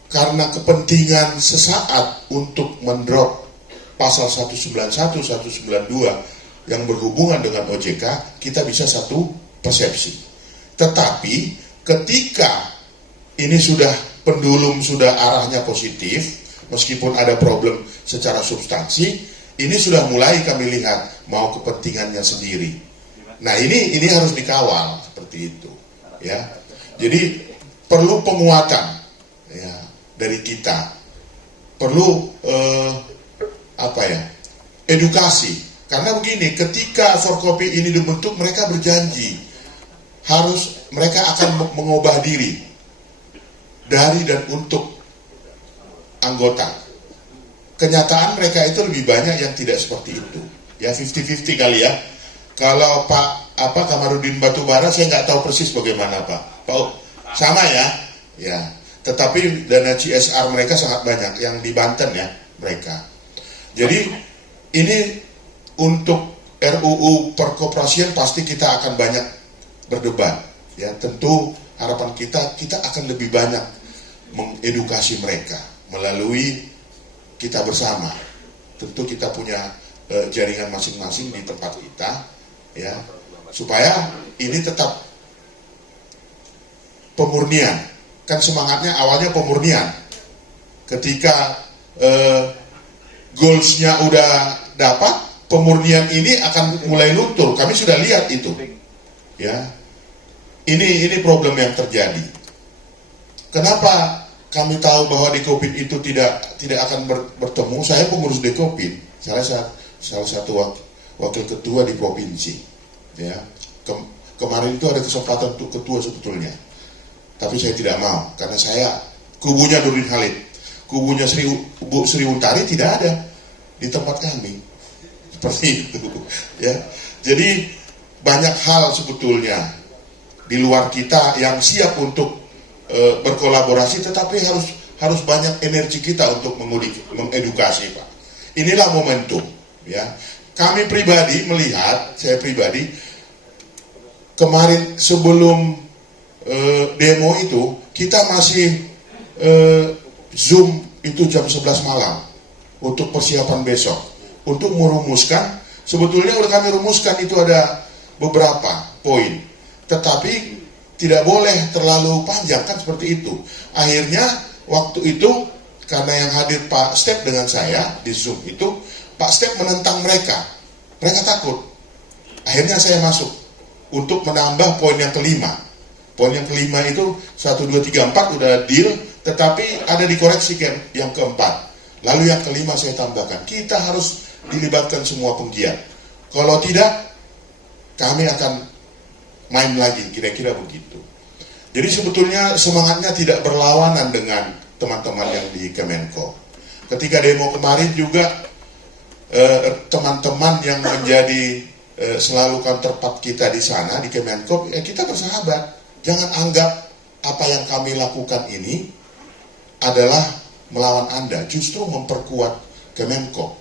karena kepentingan sesaat untuk mendrop pasal 191, 192 yang berhubungan dengan OJK, kita bisa satu persepsi. Tetapi ketika ini sudah pendulum, sudah arahnya positif, meskipun ada problem secara substansi, ini sudah mulai kami lihat mau kepentingannya sendiri. Nah, ini harus dikawal seperti itu, ya. Jadi perlu penguatan, ya, dari kita. Perlu edukasi. Karena begini, ketika Forkopi ini dibentuk, mereka berjanji mereka akan mengubah diri dari dan untuk anggota. Kenyataan mereka itu lebih banyak yang tidak seperti itu. Ya, 50-50 kali ya. Kalau Pak Kamarudin Batubara, saya nggak tahu persis bagaimana Pak. Sama ya. Ya. Tetapi dana CSR mereka sangat banyak, yang di Banten ya mereka. Jadi ini untuk RUU perkoperasian pasti kita akan banyak berdebat. Ya, tentu harapan kita akan lebih banyak mengedukasi mereka melalui kita bersama. Tentu kita punya jaringan masing-masing di tempat kita, ya, supaya ini tetap pemurnian. Kan semangatnya awalnya pemurnian. Ketika goalsnya udah dapat, pemurnian ini akan mulai luntur. Kami sudah lihat itu, ya. Ini problem yang terjadi. Kenapa kami tahu bahwa Dekopin itu tidak akan bertemu? Saya pengurus Dekopin, salah satu wakil ketua di provinsi. Ya, kemarin itu ada kesempatan untuk ketua sebetulnya, tapi saya tidak mau karena saya kubunya Nurdin Halid, kubunya Bu Sri Utari tidak ada di tempat kami, seperti itu. Ya, jadi banyak hal sebetulnya di luar kita yang siap untuk berkolaborasi, tetapi harus banyak energi kita untuk mengedukasi, Pak. Inilah momentum, ya. Kami pribadi melihat, saya pribadi kemarin sebelum demo itu kita masih Zoom itu jam 11 malam untuk persiapan besok, untuk merumuskan. Sebetulnya udah kami rumuskan itu ada beberapa poin, tetapi tidak boleh terlalu panjang kan seperti itu. Akhirnya waktu itu karena yang hadir Pak Step dengan saya di Zoom itu, Pak Step menentang mereka takut. Akhirnya saya masuk untuk menambah poin yang kelima. Poin yang kelima itu 1, 2, 3, 4 udah deal, tetapi ada dikoreksi yang keempat. Lalu yang kelima saya tambahkan, kita harus dilibatkan semua penggiat. Kalau tidak, kami akan main lagi, kira-kira begitu. Jadi sebetulnya semangatnya tidak berlawanan dengan teman-teman yang di Kemenko. Ketika demo kemarin juga, teman-teman yang menjadi selalu counterpart kita di sana, di Kemenko, kita bersahabat. Jangan anggap apa yang kami lakukan ini adalah melawan Anda, justru memperkuat Kemenko.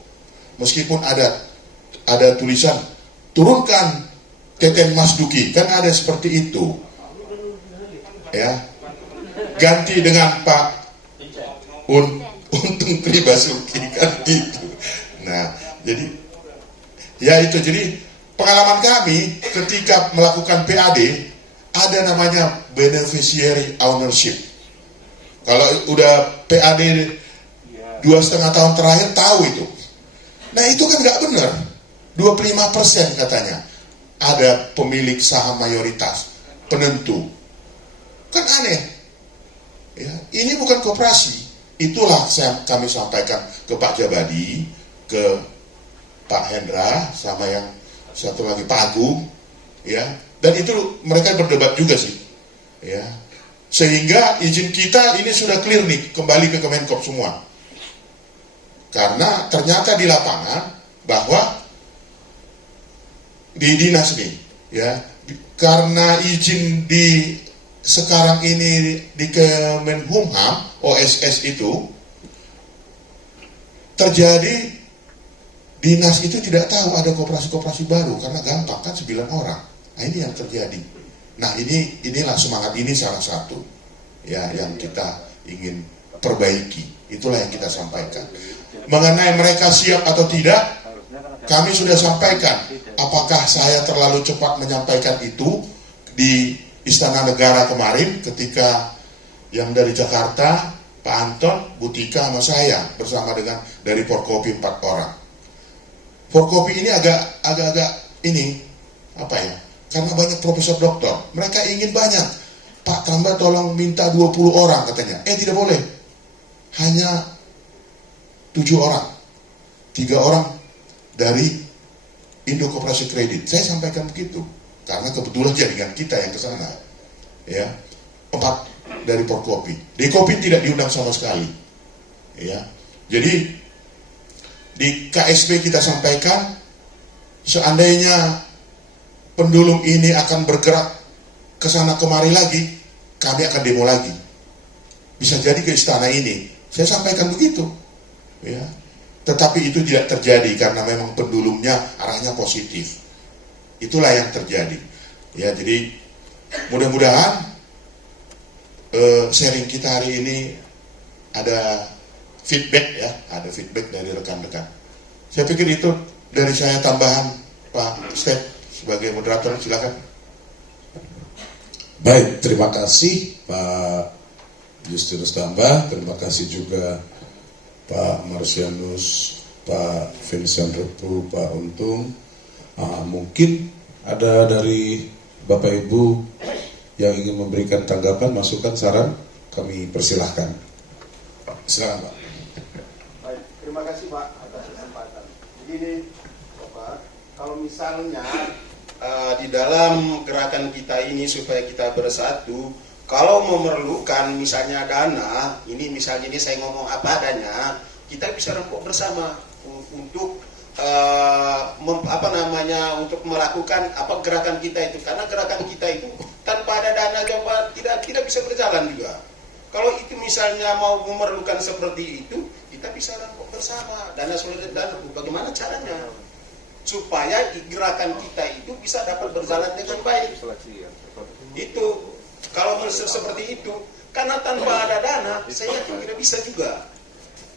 Meskipun ada tulisan turunkan Teten Mas Duki, kan ada seperti itu, ya, ganti dengan Pak Untung Tribasuki, kan gitu. Nah, jadi ya itu, jadi pengalaman kami ketika melakukan PAD ada namanya beneficiary ownership. Kalau udah PAD 2,5 tahun terakhir tahu itu. Nah itu kan nggak benar. 25% katanya ada pemilik saham mayoritas penentu. Kan aneh. Ya, ini bukan koperasi. Itulah kami sampaikan ke Pak Jabadi, ke Pak Hendra, sama yang satu lagi Pak Agung, ya. Dan itu mereka berdebat juga sih, ya. Sehingga izin kita ini sudah clear nih, kembali ke Kemenkop semua. Karena ternyata di lapangan bahwa di dinas nih, ya, karena izin di sekarang ini di Kemenkumham, OSS itu terjadi, dinas itu tidak tahu ada koperasi-koperasi baru karena gampang kan 9 orang. Nah ini yang terjadi. Nah inilah semangat ini salah satu ya yang kita ingin perbaiki. Itulah yang kita sampaikan. Mengenai mereka siap atau tidak, kami sudah sampaikan. Apakah saya terlalu cepat menyampaikan itu di Istana Negara kemarin ketika yang dari Jakarta, Pak Anton, Butika sama saya bersama dengan dari Forkopi 4 orang. Forkopi ini agak ini apa ya? Karena banyak profesor doktor, mereka ingin banyak. Pak tambah tolong minta 20 orang katanya. Tidak boleh. Hanya 7 orang. 3 orang dari Indo Koperasi Kredit. Saya sampaikan begitu. Karena kebetulan jaringan kita yang ke sana. Ya. 4 dari Forkopi. Dekopi tidak diundang sama sekali. Ya. Jadi di KSP kita sampaikan seandainya pendulum ini akan bergerak ke sana kemari lagi, kami akan demo lagi. Bisa jadi ke istana ini. Saya sampaikan begitu. Ya. Tetapi itu tidak terjadi karena memang pendulumnya arahnya positif. Itulah yang terjadi. Ya, jadi mudah-mudahan sharing kita hari ini ada feedback ya, ada feedback dari rekan-rekan. Saya pikir itu dari saya tambahan Pak Step sebagai moderator, silakan. Baik, terima kasih Pak Justinus Tambah, terima kasih juga Pak Marsianus, Pak Vincent Repu, Pak Untung. Mungkin ada dari Bapak Ibu yang ingin memberikan tanggapan, masukan, saran, kami persilahkan. Silakan Pak. Baik, terima kasih Pak atas kesempatan. Begini, Bapak, kalau misalnya di dalam gerakan kita ini supaya kita bersatu, kalau memerlukan misalnya dana, ini misalnya ini saya ngomong apa adanya, kita bisa rempuk bersama untuk untuk melakukan apa gerakan kita itu, karena gerakan kita itu tanpa ada dana coba tidak bisa berjalan juga. Kalau itu misalnya mau memerlukan seperti itu, kita bisa rempuk bersama dana soliditas. Bagaimana caranya supaya gerakan kita itu bisa dapat berjalan dengan baik? Itu kalau seperti itu, Karena tanpa ada dana, saya yakin tidak bisa juga.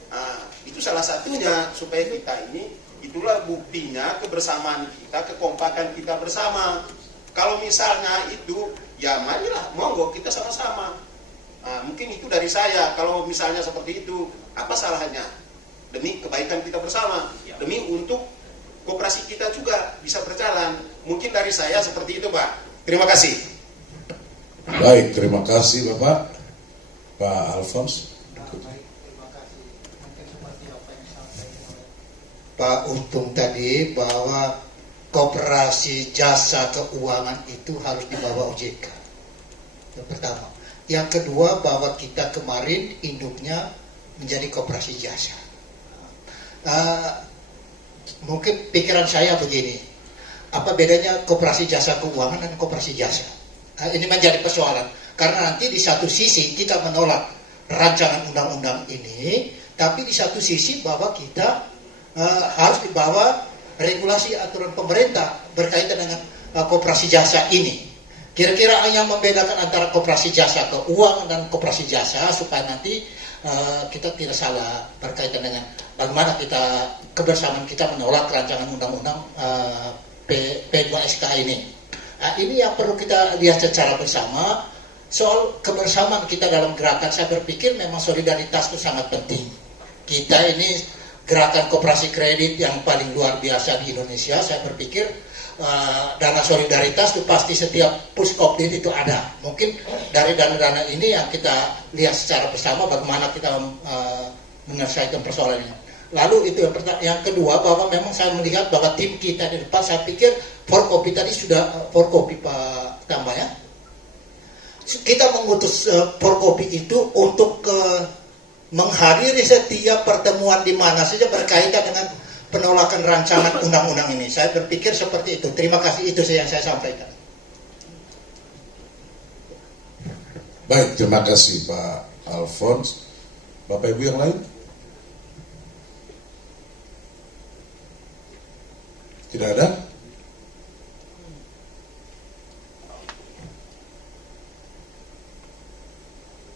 Nah, itu salah satunya supaya kita ini, itulah buktinya kebersamaan kita, kekompakan kita bersama. Kalau misalnya itu, ya marilah, monggo kita sama-sama. Nah, mungkin itu dari saya, kalau misalnya seperti itu, apa salahnya? Demi kebaikan kita bersama, demi untuk koperasi kita juga bisa berjalan. Mungkin dari saya seperti itu, Pak. Terima kasih. Baik, terima kasih Bapak. Pak Alphonse. Pak Untung tadi bahwa koperasi jasa keuangan itu harus di bawah OJK. Yang pertama. Yang kedua bahwa kita kemarin induknya menjadi koperasi jasa. Mungkin pikiran saya begini, apa bedanya koperasi jasa keuangan dan koperasi jasa? Ini menjadi persoalan. Karena nanti di satu sisi kita menolak rancangan undang-undang ini, tapi di satu sisi bahwa kita harus dibawa regulasi aturan pemerintah berkaitan dengan koperasi jasa ini. Kira-kira yang membedakan antara koperasi jasa keuangan dan koperasi jasa supaya nanti kita tidak salah berkaitan dengan bagaimana kita kebersamaan kita menolak rancangan undang-undang P2SK ini. Ini yang perlu kita lihat secara bersama. Soal kebersamaan kita dalam gerakan, saya berpikir memang solidaritas itu sangat penting. Kita ini gerakan koperasi kredit yang paling luar biasa di Indonesia. Saya berpikir dana solidaritas itu pasti setiap puskopdit itu ada. Mungkin dari dana-dana ini yang kita lihat secara bersama bagaimana kita menyelesaikan persoalan ini. Lalu itu yang kedua, bahwa memang saya melihat bahwa tim kita di depan, saya pikir Forkopi tadi sudah Forkopi Pak Tambah ya. Kita mengutus Forkopi itu untuk menghadiri setiap pertemuan di mana saja berkaitan dengan penolakan rancangan undang-undang ini. Saya berpikir seperti itu. Terima kasih, itu yang saya sampaikan. Baik, terima kasih Pak Alphonse. Bapak Ibu yang lain? Tidak ada?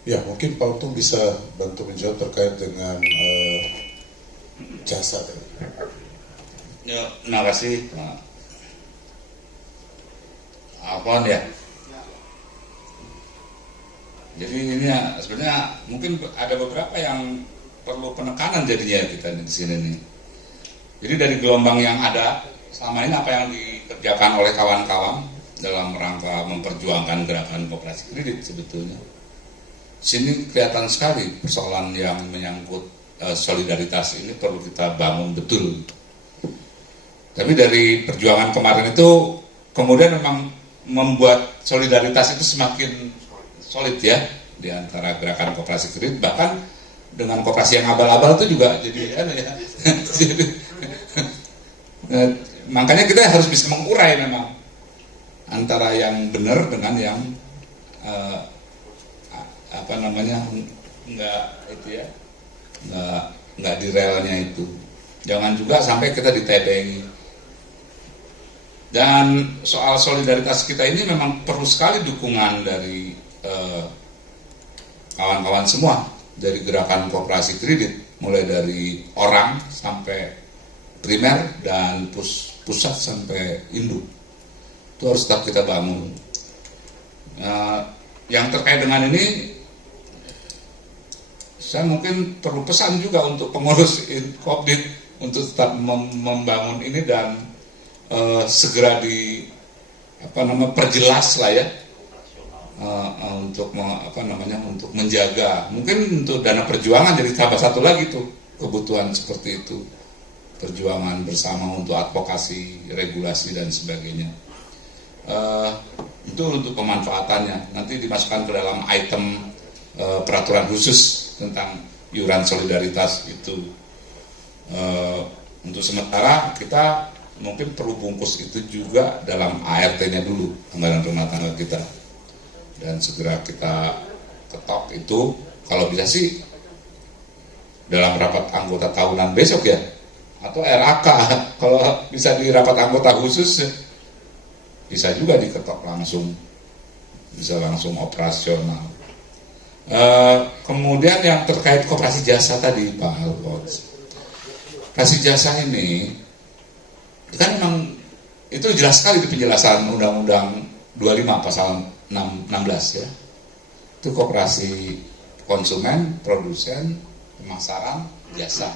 Ya, mungkin Pak Untung bisa bantu menjawab terkait dengan jasa tadi. Ya, terima kasih Pak Alphonse ya. Jadi ini ya, sebenarnya mungkin ada beberapa yang perlu penekanan jadinya kita di sini nih. Jadi dari gelombang yang ada selama ini, apa yang dikerjakan oleh kawan-kawan dalam rangka memperjuangkan gerakan koperasi kredit sebetulnya. Sini kelihatan sekali persoalan yang menyangkut solidaritas ini perlu kita bangun betul. Tapi dari perjuangan kemarin itu kemudian memang membuat solidaritas itu semakin solid ya di antara gerakan koperasi kredit, bahkan dengan koperasi yang abal-abal itu juga jadi ya. Makanya kita harus bisa mengurai memang antara yang benar dengan yang nggak di relnya itu. Jangan juga sampai kita ditebengi. Dan soal solidaritas kita ini memang perlu sekali dukungan dari kawan-kawan semua, dari gerakan koperasi kredit, mulai dari orang sampai primer dan pusat sampai induk. Itu harus tetap kita bangun. Yang terkait dengan ini, saya mungkin perlu pesan juga untuk pengurus Kopdit untuk tetap membangun ini dan segera perjelas lah ya, untuk untuk menjaga. Mungkin untuk dana perjuangan jadi tambah satu lagi tuh kebutuhan seperti itu, perjuangan bersama untuk advokasi, regulasi dan sebagainya. Itu untuk pemanfaatannya nanti dimasukkan ke dalam item peraturan khusus tentang iuran solidaritas itu. Untuk sementara kita mungkin perlu bungkus itu juga dalam ART-nya dulu, anggaran rumah tangga kita, dan segera kita ketok itu. Kalau bisa sih dalam rapat anggota tahunan besok ya, atau RAK kalau bisa di rapat anggota khusus bisa juga diketok langsung, bisa langsung operasional. Kemudian yang terkait koperasi jasa tadi Pak Alphonse, koperasi jasa ini kan memang itu jelas sekali di penjelasan Undang-Undang 25 pasal 16 ya. Itu koperasi konsumen, produsen, pemasaran, jasa.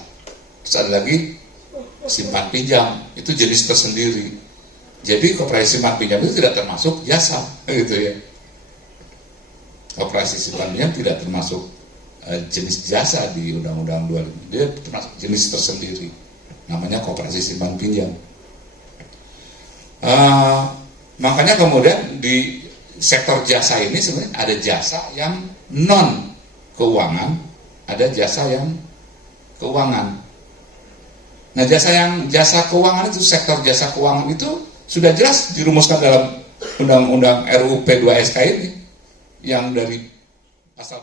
Terus ada lagi simpan pinjam, itu jenis tersendiri. Jadi koperasi simpan pinjam itu tidak termasuk jasa, gitu ya. Koperasi simpan pinjam tidak termasuk jenis jasa di Undang-Undang 25. Dia termasuk jenis tersendiri. Namanya koperasi simpan pinjam. Makanya kemudian di sektor jasa ini sebenarnya ada jasa yang non keuangan, ada jasa yang keuangan. Nah, jasa keuangan itu, sektor jasa keuangan itu sudah jelas dirumuskan dalam Undang-Undang RUU P2SK ini yang dari pasal